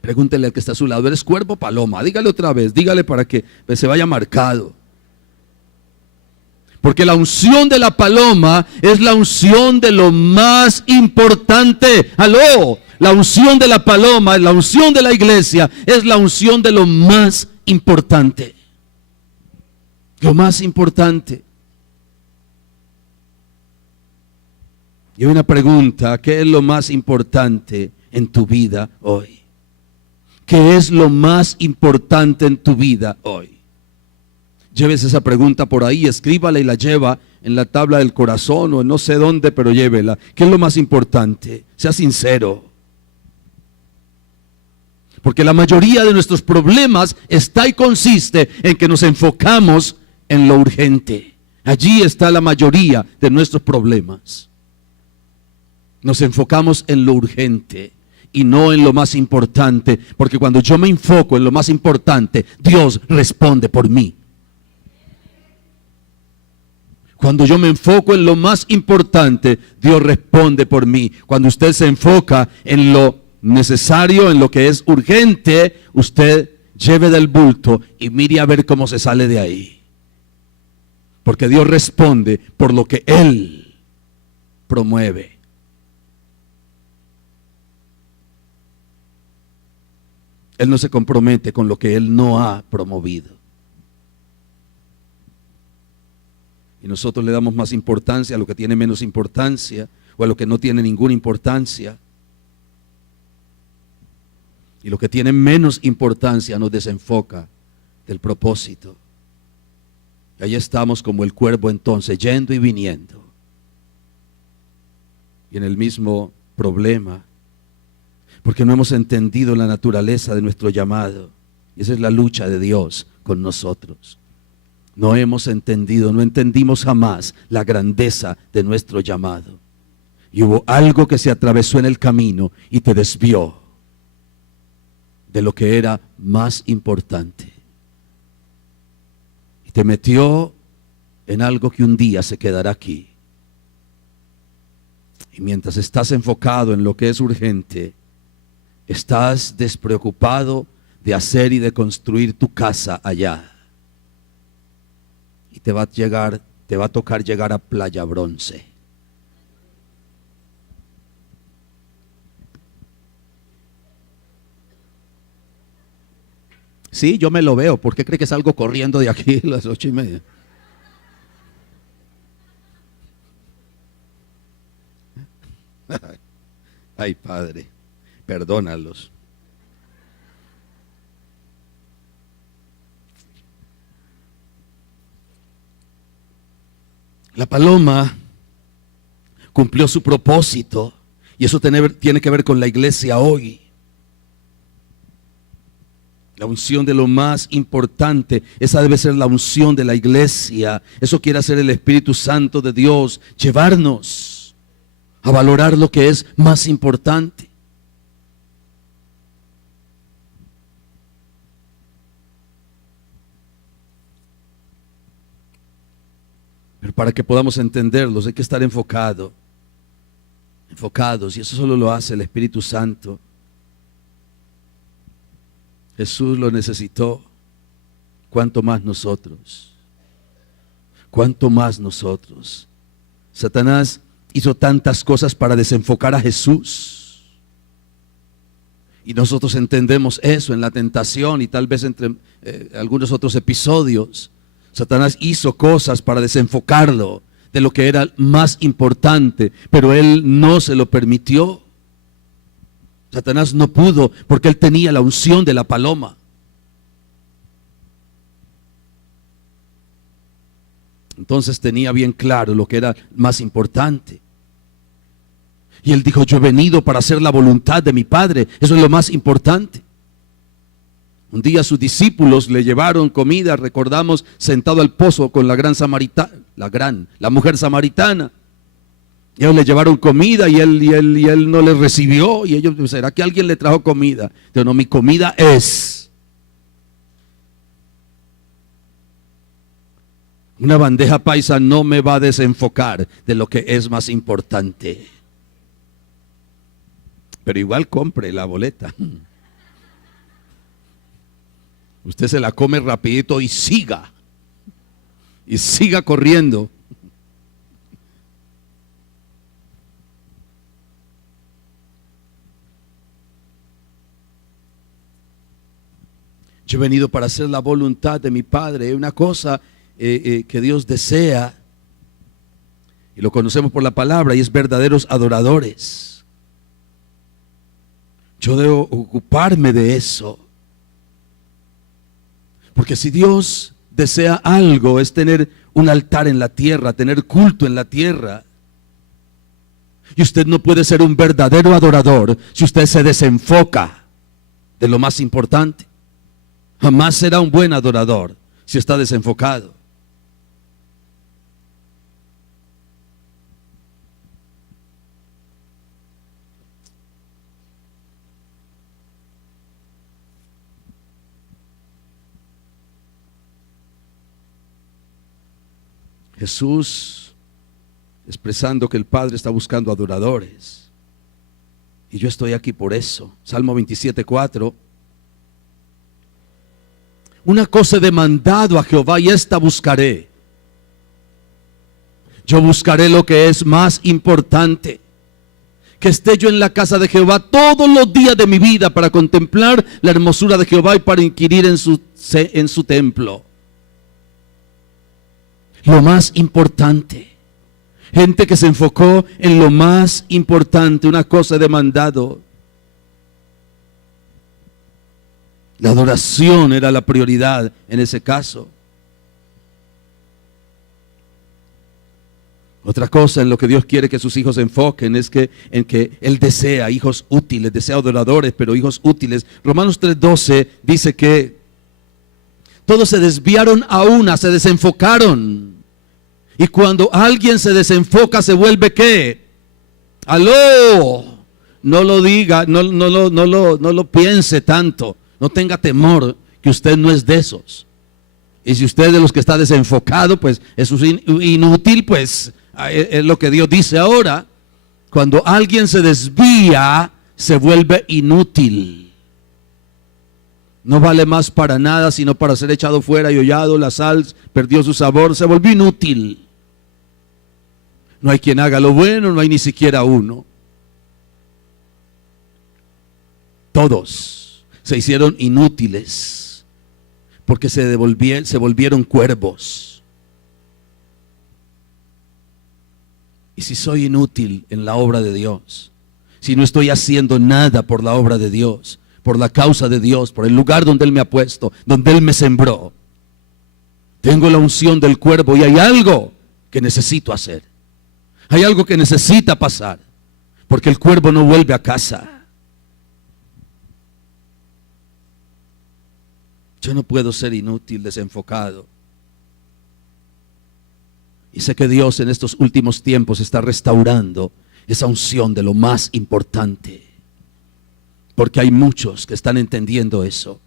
Pregúntele al que está a su lado, ¿eres cuervo o paloma? Dígale otra vez, dígale para que se vaya marcado. Porque la unción de la paloma es la unción de lo más importante. ¡Aló! La unción de la paloma, la unción de la iglesia, es la unción de lo más importante. Lo más importante. Y hay una pregunta: ¿qué es lo más importante en tu vida hoy? ¿Qué es lo más importante en tu vida hoy? Llévese esa pregunta por ahí, escríbala y la lleva en la tabla del corazón o en no sé dónde, pero llévela. ¿Qué es lo más importante? Sea sincero. Porque la mayoría de nuestros problemas está y consiste en que nos enfocamos en lo urgente. Allí está la mayoría de nuestros problemas. Nos enfocamos en lo urgente y no en lo más importante, porque cuando yo me enfoco en lo más importante, Dios responde por mí. Cuando yo me enfoco en lo más importante, Dios responde por mí. Cuando usted se enfoca en lo necesario, en lo que es urgente, usted lleve del bulto y mire a ver cómo se sale de ahí. Porque Dios responde por lo que Él promueve. Él no se compromete con lo que Él no ha promovido. Y nosotros le damos más importancia a lo que tiene menos importancia o a lo que no tiene ninguna importancia. Y lo que tiene menos importancia nos desenfoca del propósito. Y ahí estamos como el cuervo entonces, yendo y viniendo. Y en el mismo problema, porque no hemos entendido la naturaleza de nuestro llamado. Y esa es la lucha de Dios con nosotros. No hemos entendido, no entendimos jamás la grandeza de nuestro llamado. Y hubo algo que se atravesó en el camino y te desvió de lo que era más importante. Y te metió en algo que un día se quedará aquí. Y mientras estás enfocado en lo que es urgente, estás despreocupado de hacer y de construir tu casa allá. Y te va a tocar llegar a Playa Bronce. Sí, yo me lo veo. ¿Por qué cree que salgo corriendo de aquí a las 8:30? Ay, Padre, perdónalos. La paloma cumplió su propósito y eso tiene que ver con la iglesia hoy. La unción de lo más importante, esa debe ser la unción de la iglesia. Eso quiere hacer el Espíritu Santo de Dios, llevarnos a valorar lo que es más importante. Pero para que podamos entenderlos hay que estar enfocados, y eso solo lo hace el Espíritu Santo. Jesús lo necesitó, ¿cuánto más nosotros? ¿Cuánto más nosotros? Satanás hizo tantas cosas para desenfocar a Jesús. Y nosotros entendemos eso en la tentación y tal vez entre algunos otros episodios. Satanás hizo cosas para desenfocarlo de lo que era más importante, pero él no se lo permitió. Satanás no pudo porque él tenía la unción de la paloma. Entonces tenía bien claro lo que era más importante. Y él dijo: yo he venido para hacer la voluntad de mi Padre. Eso es lo más importante. Un día sus discípulos le llevaron comida, recordamos, sentado al pozo con la mujer samaritana. Y ellos le llevaron comida y él no les recibió. Y ellos: ¿será que alguien le trajo comida? Dijo: no, mi comida es una bandeja paisa. No me va a desenfocar de lo que es más importante. Pero igual compre la boleta. Usted se la come rapidito y siga. y siga corriendo. Yo he venido para hacer la voluntad de mi Padre. Una cosa que Dios desea, y lo conocemos por la palabra, y es verdaderos adoradores. Yo debo ocuparme de eso. Porque si Dios desea algo, es tener un altar en la tierra, tener culto en la tierra. Y usted no puede ser un verdadero adorador si usted se desenfoca de lo más importante. Jamás será un buen adorador si está desenfocado. Jesús, expresando que el Padre está buscando adoradores. Y yo estoy aquí por eso. Salmo 27:4. Una cosa he demandado a Jehová y esta buscaré. Yo buscaré lo que es más importante, que esté yo en la casa de Jehová todos los días de mi vida para contemplar la hermosura de Jehová y para inquirir en su templo. Lo más importante. Gente que se enfocó en lo más importante. Una cosa he demandado. La adoración era la prioridad en ese caso. Otra cosa en lo que Dios quiere que sus hijos se enfoquen es que en que Él desea hijos útiles, desea adoradores, pero hijos útiles. Romanos 3:12 dice que todos se desviaron a una, se desenfocaron. Y cuando alguien se desenfoca, se vuelve ¿qué? ¡Aló! No lo diga, no lo piense tanto. No tenga temor, que usted no es de esos. Y si usted es de los que está desenfocado, pues es inútil, pues es lo que Dios dice ahora. Cuando alguien se desvía, se vuelve inútil. No vale más para nada, sino para ser echado fuera y hollado. La sal perdió su sabor, se volvió inútil. No hay quien haga lo bueno, no hay ni siquiera uno. Todos se hicieron inútiles porque se volvieron cuervos. Y si soy inútil en la obra de Dios, si no estoy haciendo nada por la obra de Dios, por la causa de Dios, por el lugar donde Él me ha puesto, donde Él me sembró, tengo la unción del cuervo y hay algo que necesito hacer. Hay algo que necesita pasar, porque el cuervo no vuelve a casa. Yo no puedo ser inútil, desenfocado. Y sé que Dios en estos últimos tiempos está restaurando esa unción de lo más importante. Porque hay muchos que están entendiendo eso.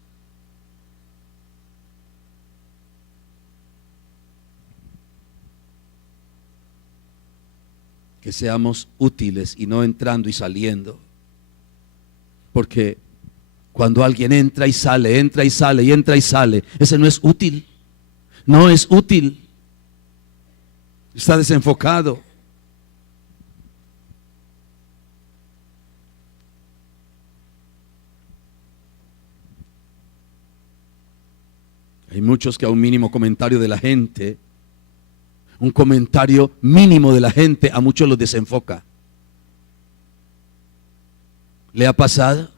Que seamos útiles y no entrando y saliendo. Porque cuando alguien entra y sale, entra y sale y entra y sale, ese no es útil. No es útil. Está desenfocado. Hay muchos que a un mínimo comentario de la gente, un comentario mínimo de la gente, a muchos los desenfoca. ¿Le ha pasado?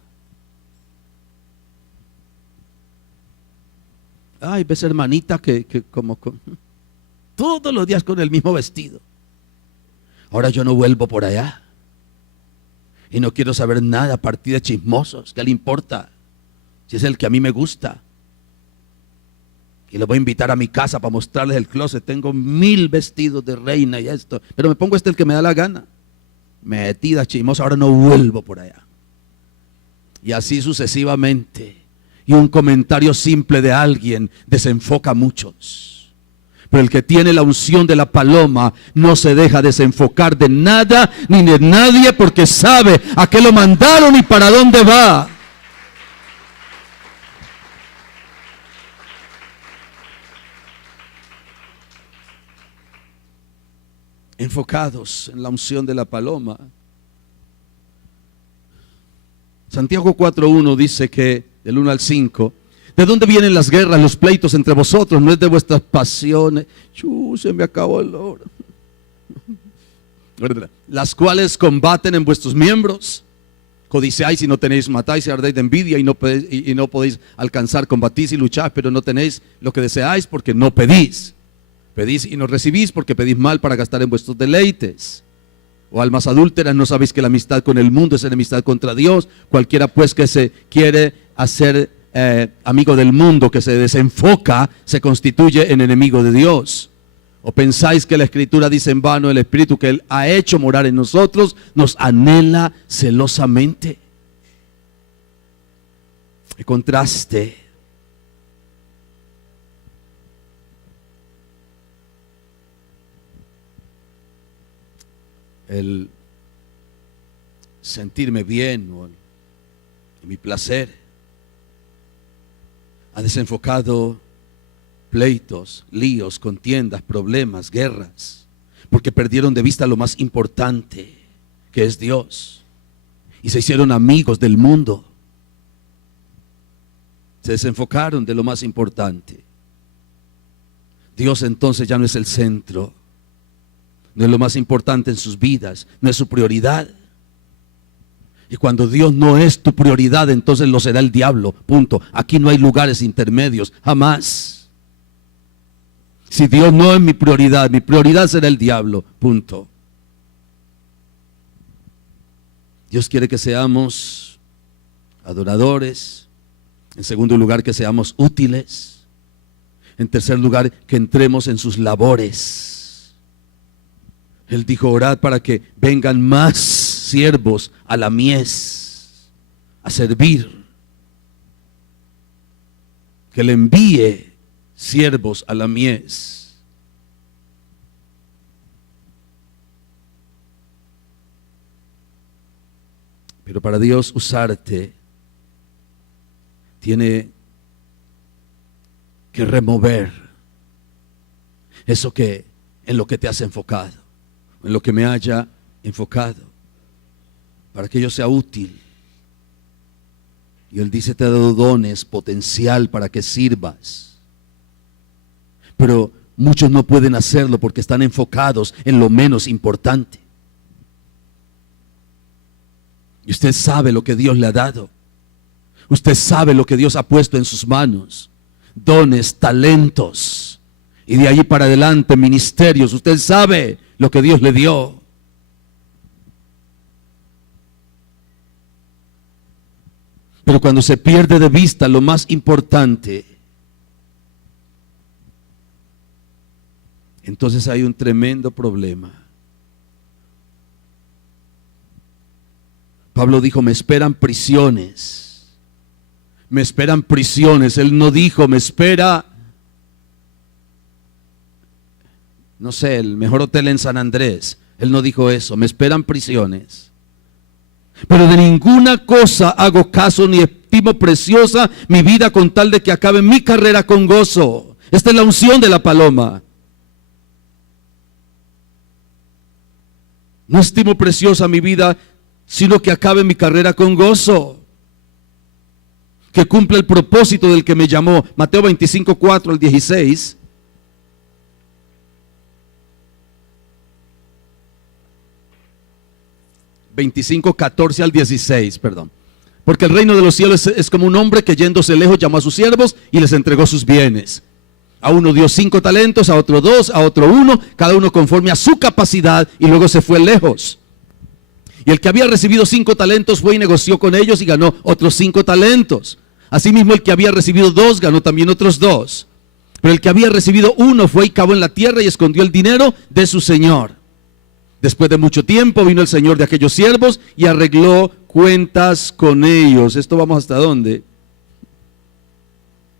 Ay, ves hermanita que como todos los días con el mismo vestido. Ahora yo no vuelvo por allá. Y no quiero saber nada a partir de chismosos. ¿Qué le importa? Si es el que a mí me gusta. Y los voy a invitar a mi casa para mostrarles el closet. Tengo 1000 vestidos de reina y esto. Pero me pongo el que me da la gana. Metida chismosa, ahora no vuelvo por allá. Y así sucesivamente. Y un comentario simple de alguien desenfoca a muchos. Pero el que tiene la unción de la paloma no se deja desenfocar de nada ni de nadie, porque sabe a qué lo mandaron y para dónde va. enfocados en la unción de la paloma. Santiago 4:1 dice que, del 1 al 5, ¿de dónde vienen las guerras, los pleitos entre vosotros? ¿No es de vuestras pasiones? Se me acabó el oro. Las cuales combaten en vuestros miembros. Codiciáis y no tenéis, matáis y ardéis de envidia y no podéis alcanzar, combatís y lucháis, pero no tenéis lo que deseáis porque no pedís. Pedís y no recibís porque pedís mal para gastar en vuestros deleites. O almas adúlteras, ¿no sabéis que la amistad con el mundo es enemistad contra Dios? Cualquiera pues que se quiere hacer amigo del mundo, que se desenfoca, se constituye en enemigo de Dios. ¿O pensáis que la Escritura dice en vano, el Espíritu que Él ha hecho morar en nosotros nos anhela celosamente? El contraste. El sentirme bien o mi placer ha desenfocado pleitos, líos, contiendas, problemas, guerras, porque perdieron de vista lo más importante, que es Dios, y se hicieron amigos del mundo. Se desenfocaron de lo más importante. Dios entonces ya no es el centro, no es lo más importante en sus vidas, no es su prioridad. Y cuando Dios no es tu prioridad, entonces lo será el diablo, punto. Aquí no hay lugares intermedios, jamás. Si Dios no es mi prioridad será el diablo, punto. Dios quiere que seamos adoradores. En segundo lugar, que seamos útiles. En tercer lugar, que entremos en sus labores. Él dijo, orad para que vengan más siervos a la mies, a servir. Que le envíe siervos a la mies. Pero para Dios usarte, tiene que remover eso que en lo que te has enfocado, en lo que me haya enfocado, para que yo sea útil. Y Él dice, te ha dado dones, potencial para que sirvas. Pero muchos no pueden hacerlo porque están enfocados en lo menos importante. Y usted sabe lo que Dios le ha dado. Usted sabe lo que Dios ha puesto en sus manos. Dones, talentos. Y de allí para adelante, ministerios. Usted sabe lo que Dios le dio. Pero cuando se pierde de vista lo más importante, entonces hay un tremendo problema. Pablo dijo, me esperan prisiones. Me esperan prisiones. Él no dijo, me espera, no sé, el mejor hotel en San Andrés. Él no dijo eso, me esperan prisiones. Pero de ninguna cosa hago caso ni estimo preciosa mi vida con tal de que acabe mi carrera con gozo. Esta es la unción de la paloma. No estimo preciosa mi vida, sino que acabe mi carrera con gozo. Que cumpla el propósito del que me llamó. Mateo 25:4 al 16. (25:14 al 16, perdón). Porque el reino de los cielos es como un hombre que yéndose lejos llamó a sus siervos y les entregó sus bienes. A uno dio 5 talentos, a otro 2, a otro 1, cada uno conforme a su capacidad, y luego se fue lejos. Y el que había recibido 5 talentos fue y negoció con ellos y ganó otros 5 talentos. Asimismo el que había recibido 2 ganó también otros 2. Pero el que había recibido 1 fue y cavó en la tierra y escondió el dinero de su señor. Después de mucho tiempo vino el señor de aquellos siervos y arregló cuentas con ellos. Esto vamos hasta dónde?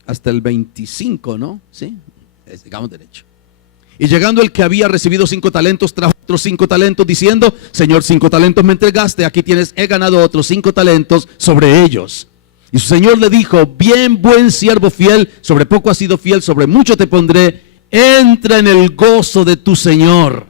Hasta el 25, ¿no? Sí, digamos derecho. Y llegando el que había recibido 5 talentos, trajo otros 5 talentos, diciendo, Señor, 5 talentos me entregaste, aquí tienes, he ganado otros 5 talentos sobre ellos. Y su señor le dijo, bien, buen siervo fiel, sobre poco has sido fiel, sobre mucho te pondré, entra en el gozo de tu señor.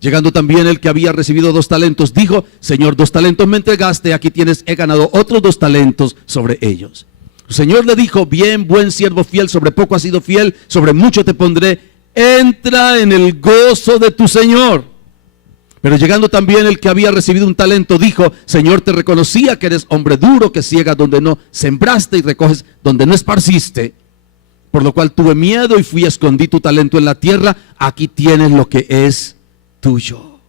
Llegando también el que había recibido 2 talentos, dijo: Señor, 2 talentos me entregaste, aquí tienes, he ganado otros 2 talentos sobre ellos. Su señor le dijo: bien, buen siervo fiel, sobre poco has sido fiel, sobre mucho te pondré, entra en el gozo de tu señor. Pero llegando también el que había recibido 1 talento, dijo: Señor, te reconocía que eres hombre duro, que ciegas donde no sembraste y recoges donde no esparciste, por lo cual tuve miedo y fui a escondí tu talento en la tierra, aquí tienes lo que es tuyo.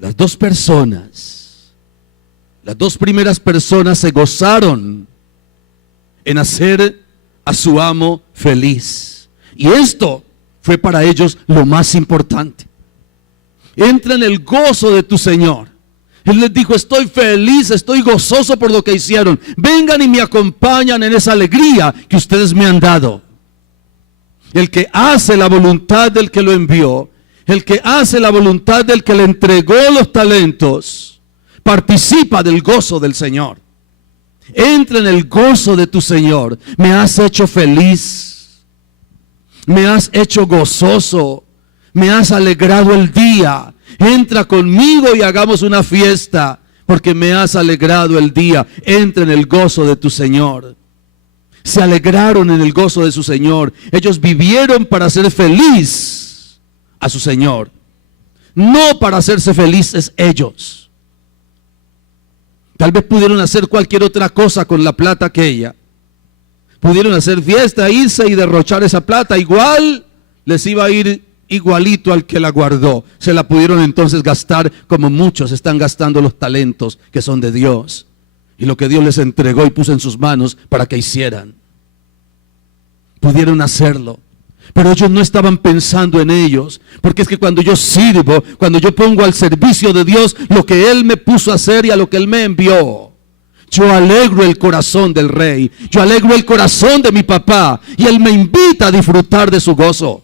Las 2 personas, las 2 primeras personas se gozaron en hacer a su amo feliz. Y esto fue para ellos lo más importante. Entra en el gozo de tu Señor. Él les dijo: estoy feliz, estoy gozoso por lo que hicieron. Vengan y me acompañan en esa alegría que ustedes me han dado. El que hace la voluntad del que lo envió, el que hace la voluntad del que le entregó los talentos, participa del gozo del Señor. Entra en el gozo de tu Señor. Me has hecho feliz, me has hecho gozoso, me has alegrado el día. Entra conmigo y hagamos una fiesta, porque me has alegrado el día. Entra en el gozo de tu Señor. Se alegraron en el gozo de su Señor. Ellos vivieron para ser feliz a su Señor, no para hacerse felices ellos. Tal vez pudieron hacer cualquier otra cosa con la plata aquella. Pudieron hacer fiesta, irse y derrochar esa plata. Igual les iba a ir igualito al que la guardó. Se la pudieron entonces gastar como muchos están gastando los talentos que son de Dios. Y lo que Dios les entregó y puso en sus manos para que hicieran. Pudieron hacerlo. Pero ellos no estaban pensando en ellos. Porque es que cuando yo sirvo, cuando yo pongo al servicio de Dios lo que Él me puso a hacer y a lo que Él me envió, yo alegro el corazón del Rey. Yo alegro el corazón de mi papá. Y Él me invita a disfrutar de su gozo.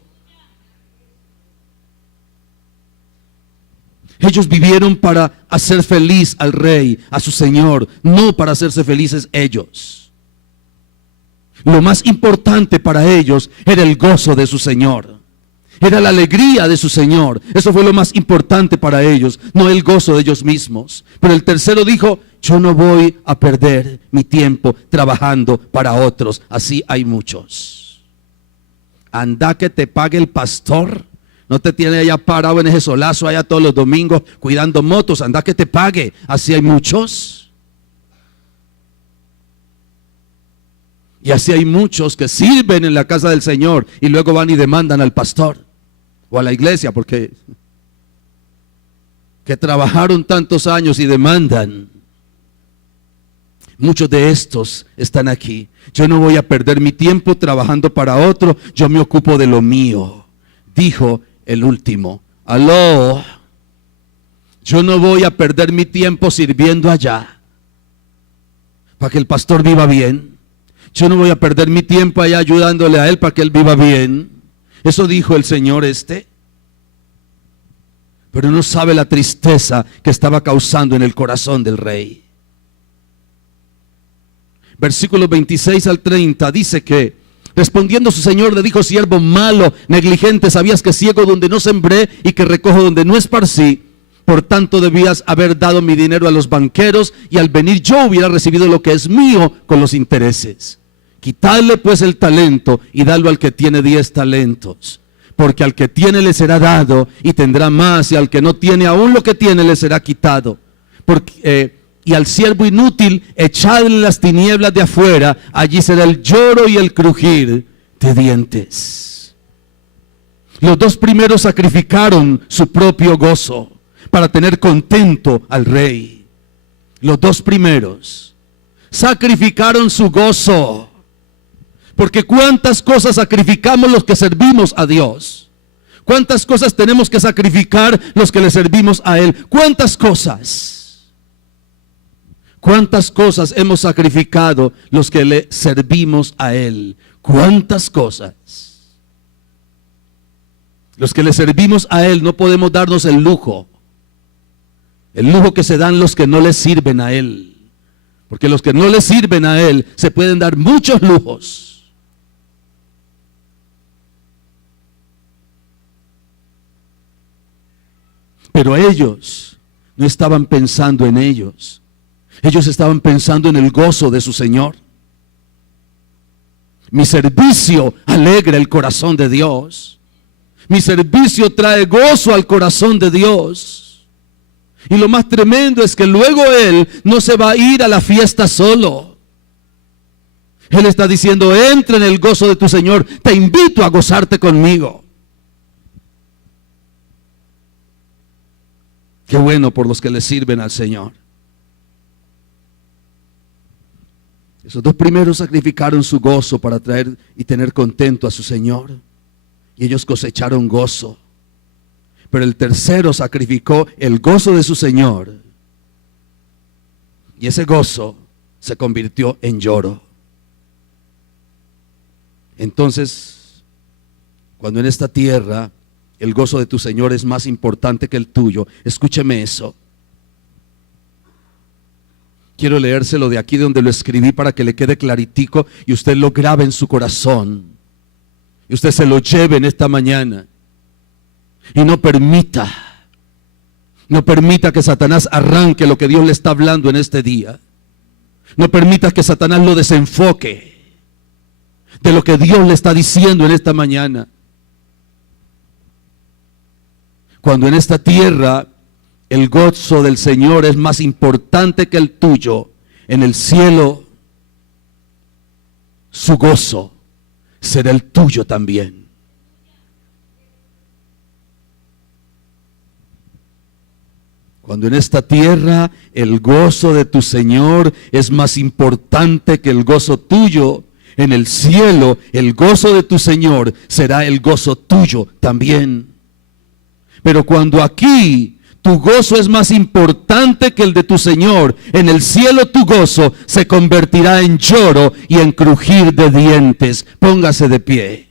Ellos vivieron para hacer feliz al Rey, a su Señor, no para hacerse felices ellos. Lo más importante para ellos era el gozo de su Señor. Era la alegría de su Señor. Eso fue lo más importante para ellos, no el gozo de ellos mismos. Pero el tercero dijo: yo no voy a perder mi tiempo trabajando para otros. Así hay muchos. Anda que te pague el pastor. No te tiene allá parado en ese solazo allá todos los domingos cuidando motos. Anda que te pague. Así hay muchos. Y así hay muchos que sirven en la casa del Señor y luego van y demandan al pastor o a la iglesia porque que trabajaron tantos años y demandan. Muchos de estos están aquí. Yo no voy a perder mi tiempo trabajando para otro. Yo me ocupo de lo mío. Dijo el último: aló, yo no voy a perder mi tiempo sirviendo allá para que el pastor viva bien. Yo no voy a perder mi tiempo allá ayudándole a él para que él viva bien. Eso dijo el señor este. Pero no sabe la tristeza que estaba causando en el corazón del rey. Versículos 26 al 30 dice que respondiendo su señor le dijo: siervo malo, negligente, sabías que ciego donde no sembré y que recojo donde no esparcí. Por tanto debías haber dado mi dinero a los banqueros y al venir yo hubiera recibido lo que es mío con los intereses. Quitadle pues el talento y dadlo al que tiene 10 talentos. Porque al que tiene le será dado y tendrá más, y al que no tiene aún lo que tiene le será quitado. Y al siervo inútil echadle las tinieblas de afuera, allí será el lloro y el crujir de dientes. Los 2 primeros sacrificaron su propio gozo para tener contento al rey. Los 2 primeros sacrificaron su gozo. Porque cuántas cosas sacrificamos los que servimos a Dios. Cuántas cosas tenemos que sacrificar los que le servimos a Él. Cuántas cosas. Cuántas cosas hemos sacrificado los que le servimos a Él. Cuántas cosas. Los que le servimos a Él no podemos darnos el lujo que se dan los que no le sirven a Él. Porque los que no le sirven a Él se pueden dar muchos lujos. Pero ellos no estaban pensando en ellos. Ellos estaban pensando en el gozo de su Señor. Mi servicio alegra el corazón de Dios. Mi servicio trae gozo al corazón de Dios. Y lo más tremendo es que luego Él no se va a ir a la fiesta solo. Él está diciendo, entra en el gozo de tu Señor. Te invito a gozarte conmigo. Qué bueno por los que le sirven al Señor. Esos dos primeros sacrificaron su gozo para traer y tener contento a su Señor. Y ellos cosecharon gozo. Pero el tercero sacrificó el gozo de su Señor. Y ese gozo se convirtió en lloro. Entonces, cuando en esta tierra el gozo de tu Señor es más importante que el tuyo, escúcheme eso. Quiero leérselo de aquí donde lo escribí para que le quede claritico y usted lo grabe en su corazón. Y usted se lo lleve en esta mañana. Y no permita que Satanás arranque lo que Dios le está hablando en este día. No permita que Satanás lo desenfoque de lo que Dios le está diciendo en esta mañana. Cuando en esta tierra el gozo del Señor es más importante que el tuyo, en el cielo su gozo será el tuyo también. Cuando en esta tierra el gozo de tu Señor es más importante que el gozo tuyo, en el cielo el gozo de tu Señor será el gozo tuyo también. Pero cuando aquí tu gozo es más importante que el de tu Señor, en el cielo tu gozo se convertirá en lloro y en crujir de dientes. Póngase de pie.